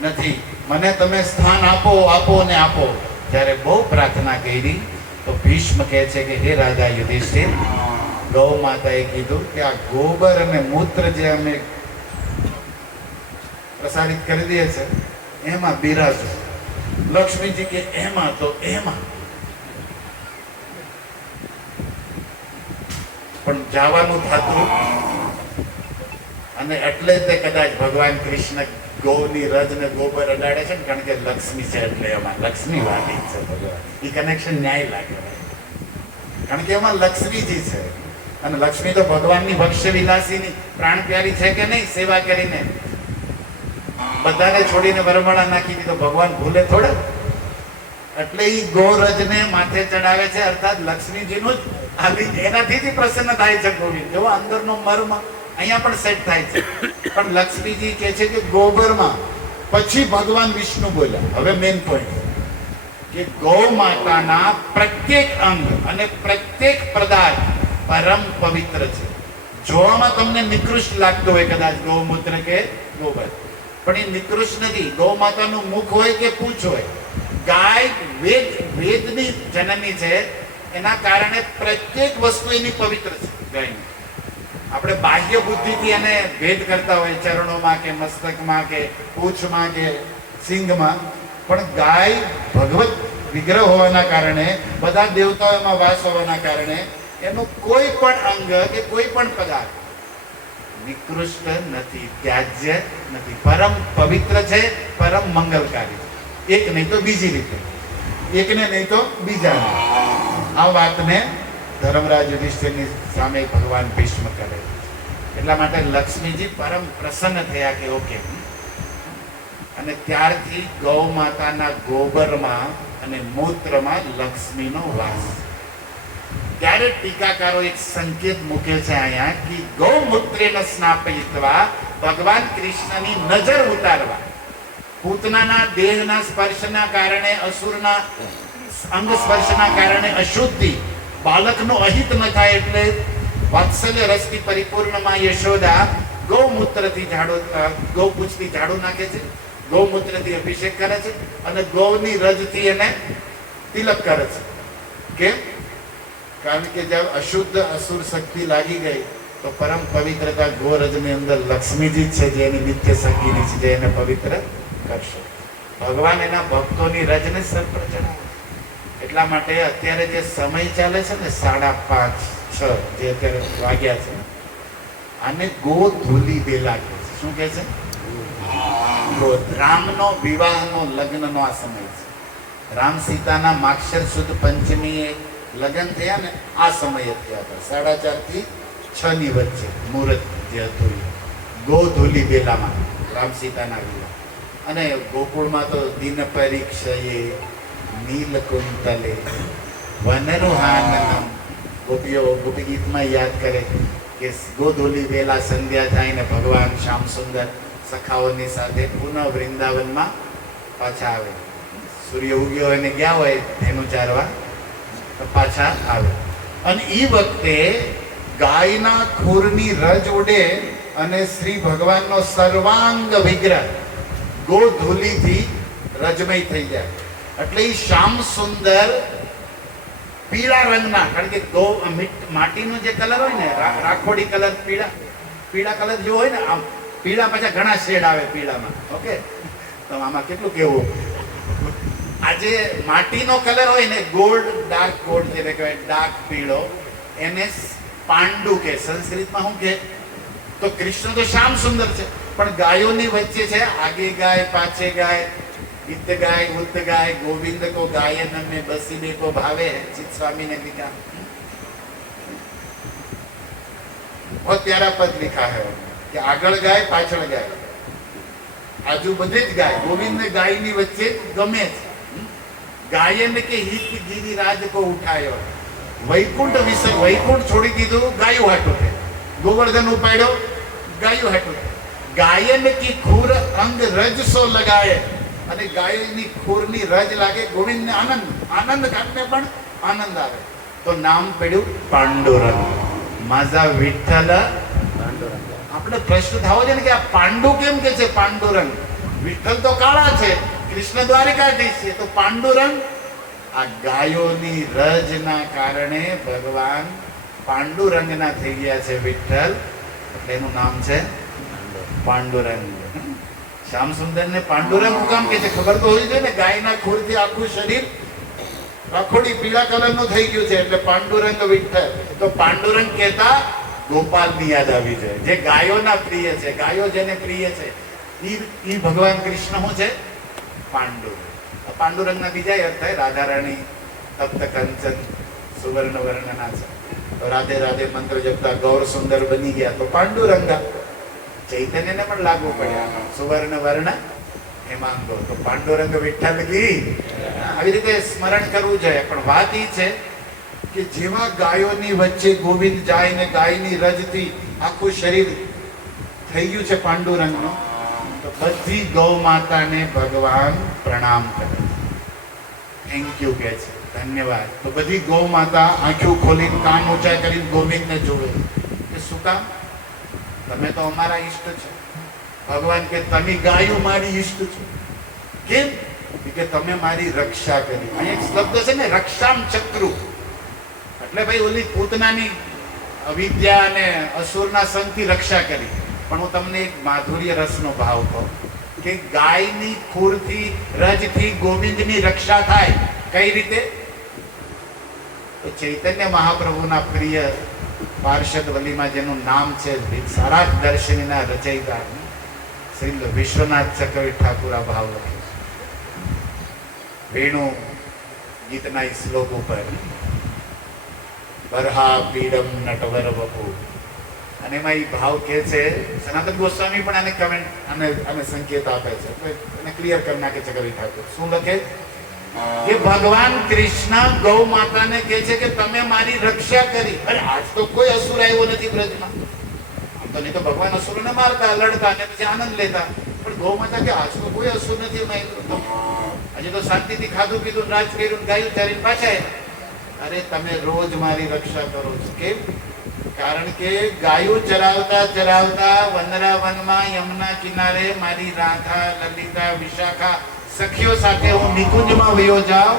નથી. મને તમે સ્થાન આપો આપો ને આપો. જ્યારે બહુ પ્રાર્થના કરી તો ભીષ્મ કહે છે કે હે રાજા યુધિષ્ઠિર, ગૌ માતાએ કીધું કે આ ગોબર અને મૂત્ર જે અમે પ્રસારિત કરી દે છે એમાં બિરાજો. લક્ષ્મીજી કે એમાં તો એમાં પણ જવાનું થતું, અને એટલે તે કદાચ ભગવાન કૃષ્ણ ગૌની રજ ને ગોબર અડાડે છે ને, કારણ કે લક્ષ્મી છે એટલે એમાં લક્ષ્મી વાળી છે ભગવાન. એ કનેક્શન ન્યાય લાગે, કારણ કે એમાં લક્ષ્મીજી છે. અને લક્ષ્મી તો ભગવાનની ભક્ષ્ય વિલાસીની પ્રાણ પ્યારી છે કે નહીં? સેવા કરીને બધાને છોડીને વરમાળા નાખી દીધો, ભગવાન ભૂલે થોડા? એટલે એ ગોરજને માથે ચડાવે છે, અર્થાત લક્ષ્મીજીનું જ એનાથી જ પ્રસન્ન થાય છે ગોવિંદ. એવો અંદરનો મર્મ અહીંયા પણ સેટ થાય છે. પણ લક્ષ્મીજી કહે છે કે ગોબરમાં, પછી ભગવાન વિષ્ણુ બોલ્યા. હવે મેઇન પોઈન્ટ કે ગૌ માતાના પ્રત્યેક અંગ અને પ્રત્યેક પદાર્થ પરમ પવિત્ર છે. જોવામાં તમને નિકૃષ્ટ લાગતો હોય કદાચ ગૌમૂત્ર કે ગોબર, પણ એ નિકૃષ્ટ નથી. ગૌ માતાનું મુખ હોય કે પૂંછ હોય, ગાય વેદની જનની છે, એના કારણે પ્રત્યેક વસ્તુ એની પવિત્ર છે. ગાયની આપણે બાહ્ય બુદ્ધિથી એને ભેદ કરતા હોય, ચરણોમાં કે મસ્તકમાં કે પૂંછમાં કે સિંગમાં, પણ ગાય ભગવત વિગ્રહ હોવાના કારણે, બધા દેવતાઓમાં વાસ હોવાના કારણે એનું કોઈ પણ અંગ કે કોઈ પણ પદાર્થ નિકૃષ્ટ નથી, ત્યાજ્ય નથી, પરમ પવિત્ર છે, પરમ મંગલકારી. એક નહીં તો બીજી રીતે, એકને નહીં તો બીજાને. આ વાતને ધર્મરાજ યુધિષ્ઠિરની સામે ભગવાન ભીષ્મ કરે. એટલા માટે લક્ષ્મીજી પરમ પ્રસન્ન થયા કે ઓકે. અને ત્યારથી ગૌ માતાના ગોબરમાં અને મૂત્રમાં લક્ષ્મીનો વાસ. ત્યારે ટીકાકારો એક સંકેત મૂકે છે અહીંયા કે ગૌમૂત્રેન સ્નાપયિત્વા, ભગવાન કૃષ્ણની નજર ઉતારવા. પૂતનાના દેહના સ્પર્શના કારણે, અસુરના અંગ સ્પર્શના કારણે અશુદ્ધિ, બાળકનો અહિત ન થાય એટલે વાત્સલ્ય રસથી પરિપૂર્ણમાં યશોદા ગૌમૂત્રથી ગૌપૂછથી ઝાડુ નાખે છે, ગૌમૂત્રથી અભિષેક કરે છે અને ગૌની રજથી એને તિલક કરે છે. કેમ? કારણ કે જब અશુદ્ધ અસુર શક્તિ લાગી ગઈ તો પરમ પવિત્રતા ગોરજની અંદર લક્ષ્મીજી જ છે, જે એની નિત્ય સખીની છે, જે એને પવિત્ર કરશે. ભગવાન એના ભક્તોની રજને સર પર ચડાવે. એટલા માટે અત્યારે જે સમય ચાલે છે ને, 5:30-6 જે અત્યારે વાગ્યા છે, આને ગોધૂલી બેલા કહે છે. શું કહે છે? રામનો વિવાહનો લગ્નનો આ સમય છે. રામ સીતાના માક્ષર સુદ પંચમીએ લગ્ન થયા ને, આ સમયે થયા હતા. 4:30 થી 6 ની વચ્ચે મુહૂર્ત જે હતું, ગોધૂલી બેલામાં રામ સીતાના વિવાહ. અને ગોકુળમાં તો દિન પરીક્ષયે નીલકુંતલે વનરુહાનનમ, ગોપીઓ ગોપી ગીતમાં યાદ કરે કે ગોધૂલી બેલા સંધ્યા થાય ને ભગવાન શ્યામ સુંદર સખાઓની સાથે પુનઃ વૃંદાવનમાં પાછા આવે. સૂર્ય ઉગ્યો એને ગયા હોય એનું ચારવા પાછા આવે. અને એ વખતે ગાયના ખોરની રજ ઉડે અને શ્રી ભગવાનનો સર્વાંગ વિગ્રહ ગોધૂલીથી રજમય થઈ જાય. એટલે એ શ્યામ સુંદર પીળા રંગના, કારણ કે માટીનો જે કલર હોય ને, રાખોડી કલર, પીળા કલર જેવો હોય ને, આમ પીળા પાછા ઘણા શેડ આવે પીળામાં. ઓકે, તો આમાં કેટલું કેવું, આજે માટીનો કલર હોય ને, ગોલ્ડ, ડાર્ક ગોલ્ડ જેને કહેવાય, ડાર્ક પીળો, એને પાંડુ કે સંસ્કૃતમાં શું કે, તો કૃષ્ણ તો શ્યામ સુંદર છે, પણ ગાયોની વચ્ચે છે, આગે ગાય પાછે ગાય, इत गाय उत गाय, गोविंद को गायन में बसीबे को भावे, चित स्वामी ने लिखा. बहुत प्यारा पद लिखा है कि આગળ ગાય પાછળ ગાય, આજુ બધે જ ગાય. ગોવિંદ ને ગાય ની વચ્ચે ગમે છે. ગાયન કે હિત ગિરિરાજ કો ઉઠાયો, વૈકુંઠ વિષય, વૈકુંઠ છોડી દીધું ગાયું હાટું છે, ગોવર્ધન ઉપાડ્યો ગાયું હાટું. ગાયન કી ખૂર અંગ રજ સો લગાય, અને ગાયની ખોરની રજ લાગે ગોવિંદને આનંદ કાપને પણ આનંદ આવે. તો નામ પડ્યું પાંડુરંગ. માઝા વિઠ્ઠલ પાંડુરંગ. આપણે પ્રશ્ન થવો છે ને કે આ પાંડુ કેમ કે છે પાંડુરંગ? વિઠ્ઠલ તો કાળા છે, કૃષ્ણ દ્વારિકાધીશ છે, તો પાંડુરંગ આ ગાયોની રજના કારણે ભગવાન પાંડુરંગના થઈ ગયા છે વિઠ્ઠલ, એટલે એનું નામ છે પાંડુરંગ. શ્યામ સુંદર ને પાંડુરંગ કામ કે છે ખબર તો હોવી જોઈએ ને. ગાયના ખોરથી આખું શરીર રાખોડી પીળા કલરનું થઈ ગયું છે, એટલે પાંડુરંગ વિઠ્ઠલ. તો પાંડુરંગ કહેતા ગોપાલની યાદ આવી જાય, જે ગાયોના પ્રિય છે, ગાયો જેને પ્રિય છે ઈ ભગવાન કૃષ્ણ શું છે? પાંડુરંગ. પાંડુરંગના બીજા અર્થ થાય રાધા રાણી તપ્ત કંચન સુવર્ણ વર્ણના છે. તો રાધે રાધે મંત્ર જપતા ગૌર સુંદર બની ગયા તો પાંડુરંગા. ચૈતન્યને પણ લાગુ પડ્યા સુવર્ણ વર્ણ હેમાંગો. તો પાંડુરંગ વિઠ્ઠલ કી. આવી રીતે સ્મરણ કરવું જોઈએ. પણ વાત એ છે કે જેવા ગાયોની વચ્ચે ગોવિંદ જાય ને ગાયની રજથી આખું શરીર થઈ ગયું છે પાંડુરંગનું, તો બધી ગૌ માતાને ભગવાન પ્રણામ કરે, થેન્ક યુ કહે છે, ધન્યવાદ. તો બધી ગૌ માતા આંખો ખોલીને કાન ઊંચા કરીને ગોવિંદને જોવે કે શું કામ? તમે તો અમારા ઈષ્ટ છો. ભગવાન કે તમે ગાયો મારી ઈષ્ટ છો. કેમ? કે તમે મારી રક્ષા કરી. અહીંયા એક શબ્દ છે ને, રક્ષામ ચક્રુ. એટલે ભાઈ ઓલી પૂતનાની અવિદ્યા અને અસુરના સંગથી રક્ષા કરી. પણ હું તમને એક માધુર્ય રસનો ભાવ કહું કે ગાયની ખુરથી રજથી ગોવિંદની રક્ષા થાય. કઈ રીતે? તો ચૈતન્ય મહાપ્રભુના પ્રિય પાર્ષદ વલીમાં જેનું નામ છે સારા દર્શનીના રચયિતા શ્રી વિશ્વનાથ ચક્રવર્તી ઠાકુર આ ભાવ લખે છે વેણુ ગીતના શ્લોક ઉપર. બરહા પીડમ નટવર વપુ. અને એમાં એ ભાવ કે છે, સનાતન ગોસ્વામી પણ આને કમેન્ટ આને સંકેત આપે છે, એને ક્લિયર કરી નાખે છે કવિ ઠાકોર. શું લખે કે ભગવાન કૃષ્ણ ગૌ માતાને કહે છે કે તમે મારી રક્ષા કરી. અરે આજ તો કોઈ અસુર આવ્યો નથી બ્રજમાં. આમ તો નહીં તો ભગવાન અસુરોને મારતા લડતા અને પછી આનંદ લેતા. પણ ગૌ માતા કે આજ તો કોઈ અસુર નથી. હજી તો શાંતિથી ખાધું પીધું રાજ કર્યું ગાયું ચારીને પાછા. અરે તમે રોજ મારી રક્ષા કરો છો. કેમ? કારણ કે ગાયું ચરાવતા ચરાવતા વનરાવનમાં યમુના કિનારે મારી રાધા લલિતા વિશાખા સખીઓ સાથે હું નિકુંજમાં વયો જાઉં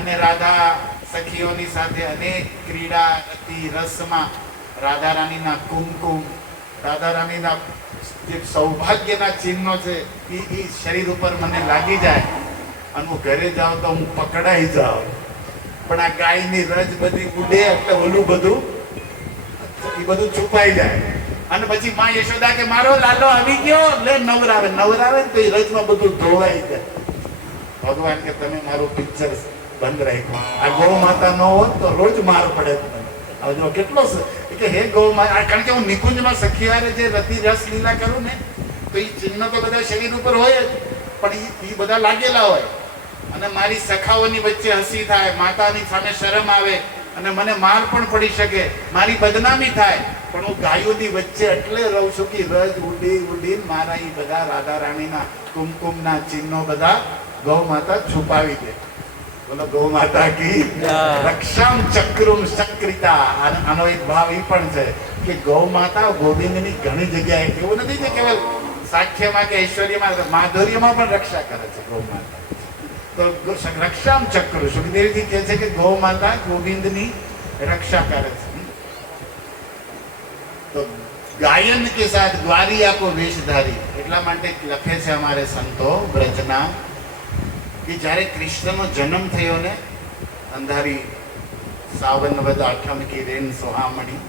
અને રાધા સખીઓની સાથે અનેક ક્રીડા રતિ રસમાં રાધા રાણીના કુમકુમ, રાધા રાણીના જે સૌભાગ્યના ચિહ્નો છે એ શરીર ઉપર મને લાગી જાય અને હું ઘરે જાઉં તો હું પકડાઈ જાઉં. પણ આ ગાયની રજ બધી ઉડે એટલે ઓલું બધું એ બધું છુપાઈ જાય. અને પછી માં યશોદા કે મારો લાલો આવી ગયો, લે નવરાવે નવરાવે ને તો એ રજમાં બધું ધોવાઈ જાય. ભગવાન કે તમે મારું પિક્ચર બંધ રાખ્યું. આ ગૌ માતા ન હોત તો રોજ માર પડે. હવે જો કેટલો કે હે ગૌ માતા, કારણ કે હું નિકુંજમાં સખીવારે જે રતિ રસ લીલા કરું ને તો એ ચિહ્ન તો બધા શરીર ઉપર હોય જ, પણ એ બધા લાગેલા હોય. અને મારી સખાઓની વચ્ચે હસી થાય, માતાની સામે શરમ આવે અને મને માર પણ પડી શકે, મારી બદનામી થાય. પણ હું ગાયોની વચ્ચે એટલે રહું છું કે રજ ઉડી ઉડીને મારા એ બધા રાધા રાણીના કુમકુમના ચિહ્નો બધા ગૌ માતા છુપાવી દે. બોલો ગૌ માતા કી રક્ષામ ચક્રુમ સક્રિતા. આનો એક ભાવ એ પણ છે કે ગૌ માતા ગોવિંદની ઘણી જગ્યાએ, એવું નથી કે કેવલ સાખ્યમાં કે ઐશ્વર્યમાં, માધુર્યમાં પણ રક્ષા કરે છે ગૌ માતા. તો રક્ષામ ચક્ર સુખદેવજી કહે છે કે ગૌ માતા ગોવિંદની રક્ષા કરે છે. તો ગાયન કે સાથ ગ્વારી આપો વેશધારી. એટલા માટે લખે છે અમારે સંતો બ્રજના કે જ્યારે કૃષ્ણનો જન્મ થયો ને, અંધારી સાવન વદ આઠમ કી રેન સોહામણી,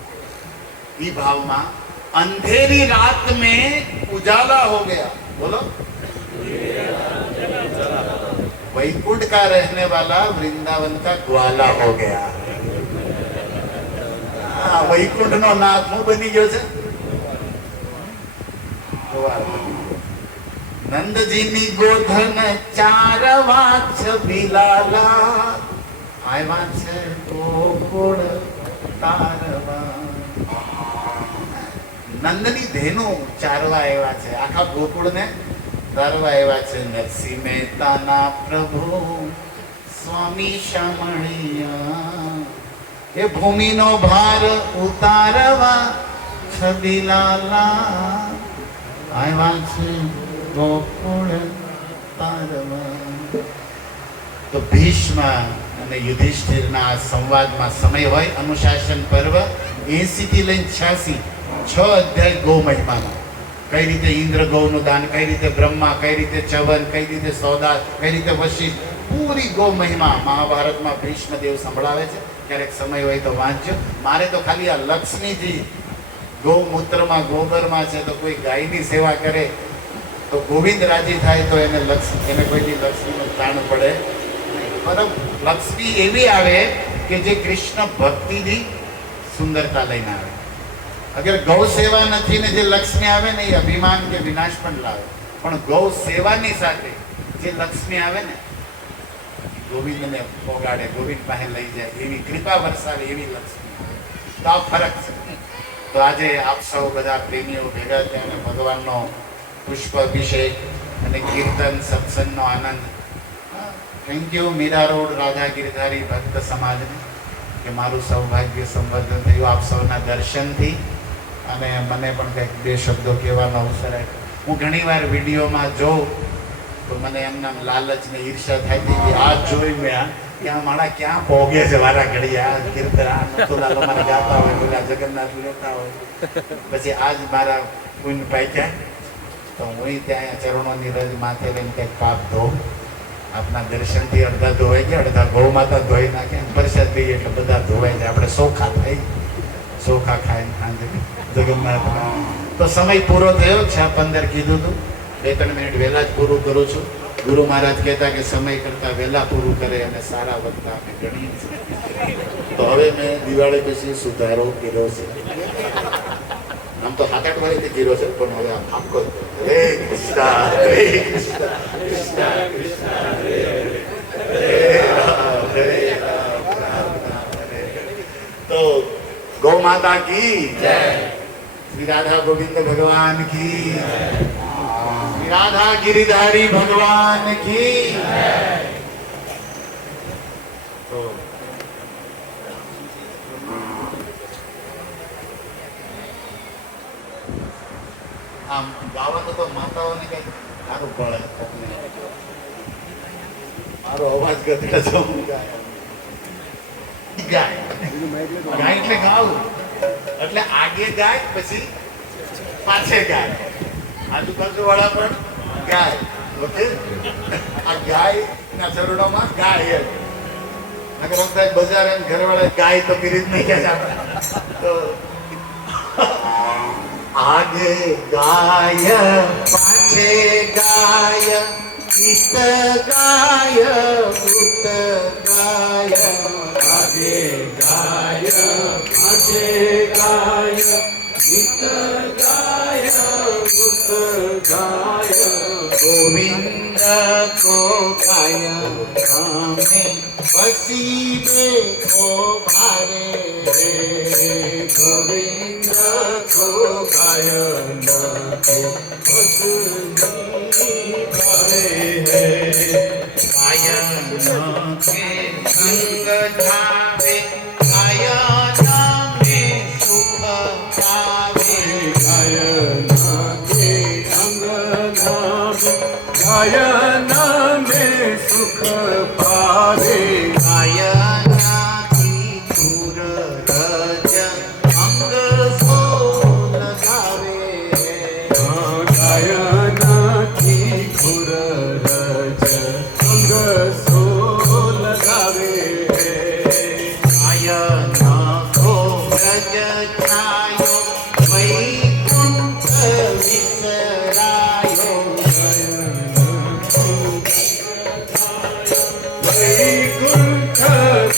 ઈ ભાવમાં અંધેરી રાત में उजाला हो गया. बोलो वैकुंठ का रहने वाला वृंदावन का ग्वाला हो गया. વૈકુંઠ નો નાથ હું બની ગયો છે. નંદજીની ગોધન ચારવા છબીલાલા આવ્યા છે ગોકુળ તારવા. નંદની ધેનુ ચારવા આવ્યા છે, આખા ગોકુળ ને તારવા આવ્યા છે. નરસિંહ મહેતાના પ્રભુ સ્વામી શામળિયા એ ભૂમિનો ભાર ઉતારવા છબીલાલા આવ્યા છે ગોકુળ તારવા. તો ભીષ્મ અને યુધિષ્ઠિરના સંવાદમાં સમય હોય. અનુશાસન પર્વ 80 થી લઈને 86 6 અધ્યાય ગૌ મહિમામાં. કઈ રીતે ઇન્દ્ર ગૌનું દાન, કઈ રીતે બ્રહ્મા, કઈ રીતે ચવન, કઈ રીતે સૌદા, કઈ રીતે વશિષ્ઠ, પૂરી ગૌ મહિમા મહાભારતમાં ભીષ્મદેવ સંભળાવે છે. ક્યારેક સમય હોય તો વાંચજો. મારે તો ખાલી આ લક્ષ્મીજી ગૌમૂત્રમાં ગોબરમાં છે, તો કોઈ ગાયની સેવા કરે તો ગોવિંદ રાજી થાય તો એને કોઈની લક્ષ્મીનું તાણ પડે નહીં. પરંતુ લક્ષ્મી એવી આવે કે જે કૃષ્ણ ભક્તિની સુંદરતા લઈને આવે. અગર ગૌ સેવા નથી ને જે લક્ષ્મી આવે ને એ અભિમાન કે વિનાશ પણ લાવે. પણ ગૌ સેવાની સાથે જે લક્ષ્મી આવે ને ગોવિંદને પોગાડે, ગોવિંદ પાસે લઈ જાય, એવી કૃપા વરસાવે એવી લક્ષ્મી આવે. તો આ ફરક છે. તો આજે આપ સૌ બધા પ્રેમીઓ ભેગા થયા અને ભગવાનનો પુષ્પ અભિષેક અને કીર્તન સત્સંગનો આનંદ. Thank you Mira Road Radha Girdhari ભક્ત સમાજને કે મારું સૌભાગ્ય સંવર્ધન થયું આપ સૌના દર્શનથી અને મને પણ કંઈક બે શબ્દો કહેવાનો અવસર આપ્યો. હું ઘણીવાર વિડીયોમાં જોઉં તો મને એમના લાલચ ને ઈર્ષા થાય છે કે આ જોઈ મેં ત્યાં મારા ક્યાં પોગે છે વારા ઘડી આ કીર્તન આ નથુલાલ મારા ગાતા હોય, બોલા જગન્નાથ લેતા હોય, પછી આજ મારા પુણ્ય પાક્યા તો હું ત્યાં ચરણોની રજ માથે લઈને કંઈક પાપ ધોઉં. આપના દર્શનથી અડધા ધોવાઈ ગયા, અડધા ગૌ માતા ધોઈ નાખે, પ્રસાદ દઈએ એટલે બધા ધોવાઈ જાય. આપણે ચોખા થઈ ચોખા ખાઈને સાંજે જગન્નાથ. તો સમય પૂરો થયો 6:15 કીધું હતું, 2-3 મિનિટ વહેલા જ પૂરું કરું છું. ગુરુ મહારાજ કહેતા કે સમય કરતા વહેલા પૂરું કરે અને સારા વક્તા અમે ગણીએ છીએ. તો હવે મેં દિવાળી પછી સુધારો કર્યો છે. આમ તો 7-8 વારીથી કર્યો છે પણ હવે આમ આખો હરે કૃષ્ણ હરે કૃષ્ણ કૃષ્ણ કૃષ્ણ હરે હરે હરે રામ હરે રામ રામ રામ હરે હરે. તો ગૌ માતા કી જય, શ્રી રાધા ગોવિંદ ભગવાન કી જય, શ્રી રાધા गिरिधारी भगवान की जय. तो આમ ગાવાનું તો માતાઓને કઈ સારું પડે. મારો અવાજ ગધેડા જેવો ગાય ગાય એટલે ગાવું એટલે આગે ગાય પછી પાછે ગાય, આજુબાજુ વાળા પણ ગાય. ઓકે, આ ગાય ના ચરણોમાં ગાય એમ અગર આમ થાય બજાર એમ ઘરવાળા ગાય તો કરી જ નહીં કે આપણે તો आगे गाय पाछे गाय इत गाय उत गाय. आगे गाय पाछे गाय इत गाय उत गाय. गोविंद को गाय हमें बसीबे को भारे. गोविंद को गायन के भारे है. गायन के संग धावे गायन में सुख पावे. गायन के संग धावे गायन में सुख पावे. गायन की धुर रज अंग सो लगावे. गायन की धुर रज अंग सो लगावे. गायन को रज छायो वैकुंठ विसरायो. वैकुंठ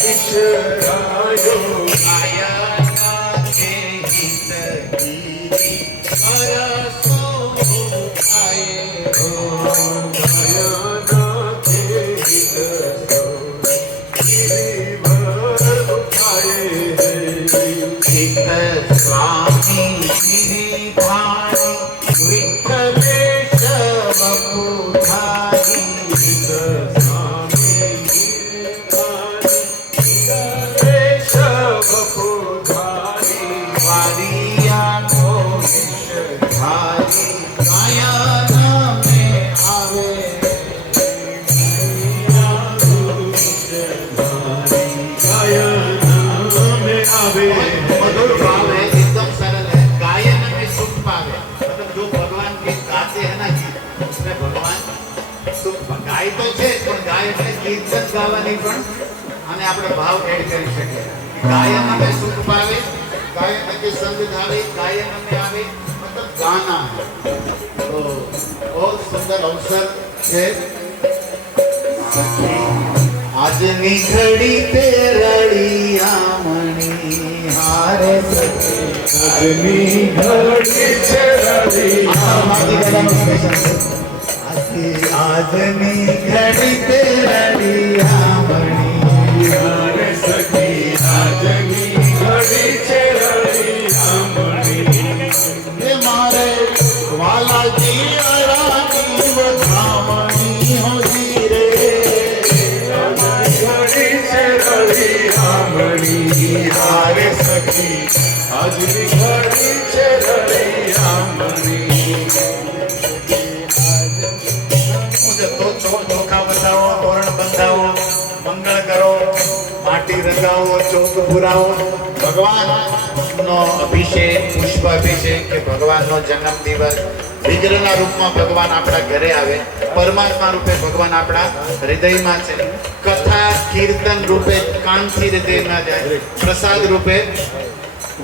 विसरायो. गायन के हित गिरी हरसो आए. गायन के हित गिरी उठाए. हित स्वामी गिरिधारी विठ्ठलेश वपुधारी. हित स्वामी विठ्ठलेश वपुधारी. वारिया को विषधारी गायन में आवे. गायन में आवे. मधुर भाव है, एकदम सरल है. गायन में सुख पावे मतलब जो भगवान के गाते हैं ना गीत उसमें भगवान सुख गाय तो છે પણ ગાય એટલે કીર્તન ગાવાની પણ અને આપણે ભાવ એડ કરી શકીએ. ગાયન में सुख पावे, गायन के संग धावे, गायन में आवे मतलब गाना है. तो બહુ સુંદર અવસર છે. આજની ઘડી તે રળિયામણી હારે સખી. આજની ઘડી છે આજની ઘડી તે રળિયામણી હારે સખી. આજની ઘડી છે રળિયામણી. હે મારે વાલાજી અરાની વધામણી હોજી રે. ઘડી છે રળિયામણી હારે સખી. આજની ઘડી છે રળિયામણી. ચોખા બતાવો, તોરણ બંધાવો, મંગળ કરો, માટી રંગાવો, ચોક પુરાવો. ભગવાનનો અભિષેક, પુષ્પાભિષેક કે ભગવાનનો જન્મ દિવસ, વિગ્રહના રૂપમાં ભગવાન આપણા ઘરે આવે, પરમાત્મા રૂપે ભગવાન આપણા હૃદયમાં છે. કથા કીર્તન રૂપે કાનથી હૃદયમાં જાય, પ્રસાદ રૂપે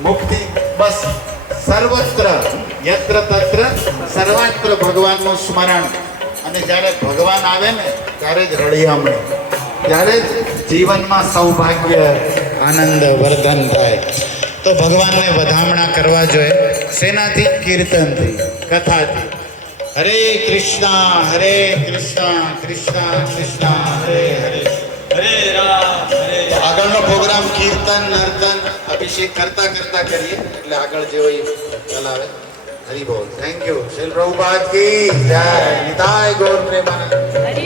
મુક્તિ. બસ સર્વત્ર યત્ર તત્ર સર્વાત્ર ભગવાનનું સ્મરણ. અને જ્યારે ભગવાન આવે ને ત્યારે જ રળિયામણી, ત્યારે જ જીવનમાં સૌભાગ્ય આનંદ વર્ધન થાય. તો ભગવાનને વધામણા કરવા જોઈએ. શેનાથી? કીર્તનથી, કથાથી. હરે કૃષ્ણ કૃષ્ણ કૃષ્ણ હરે હરે. હરે રામ હરે તો આગળનો પ્રોગ્રામ કીર્તન નર્તન અભિષેક કરતા કરતા કરીએ, એટલે આગળ જે હોય ચલાવે. હરિ બોલ. Thank you. શ્રી પ્રભુપાદ કી જય. નિતાય ગૌર પ્રેમાનંદ.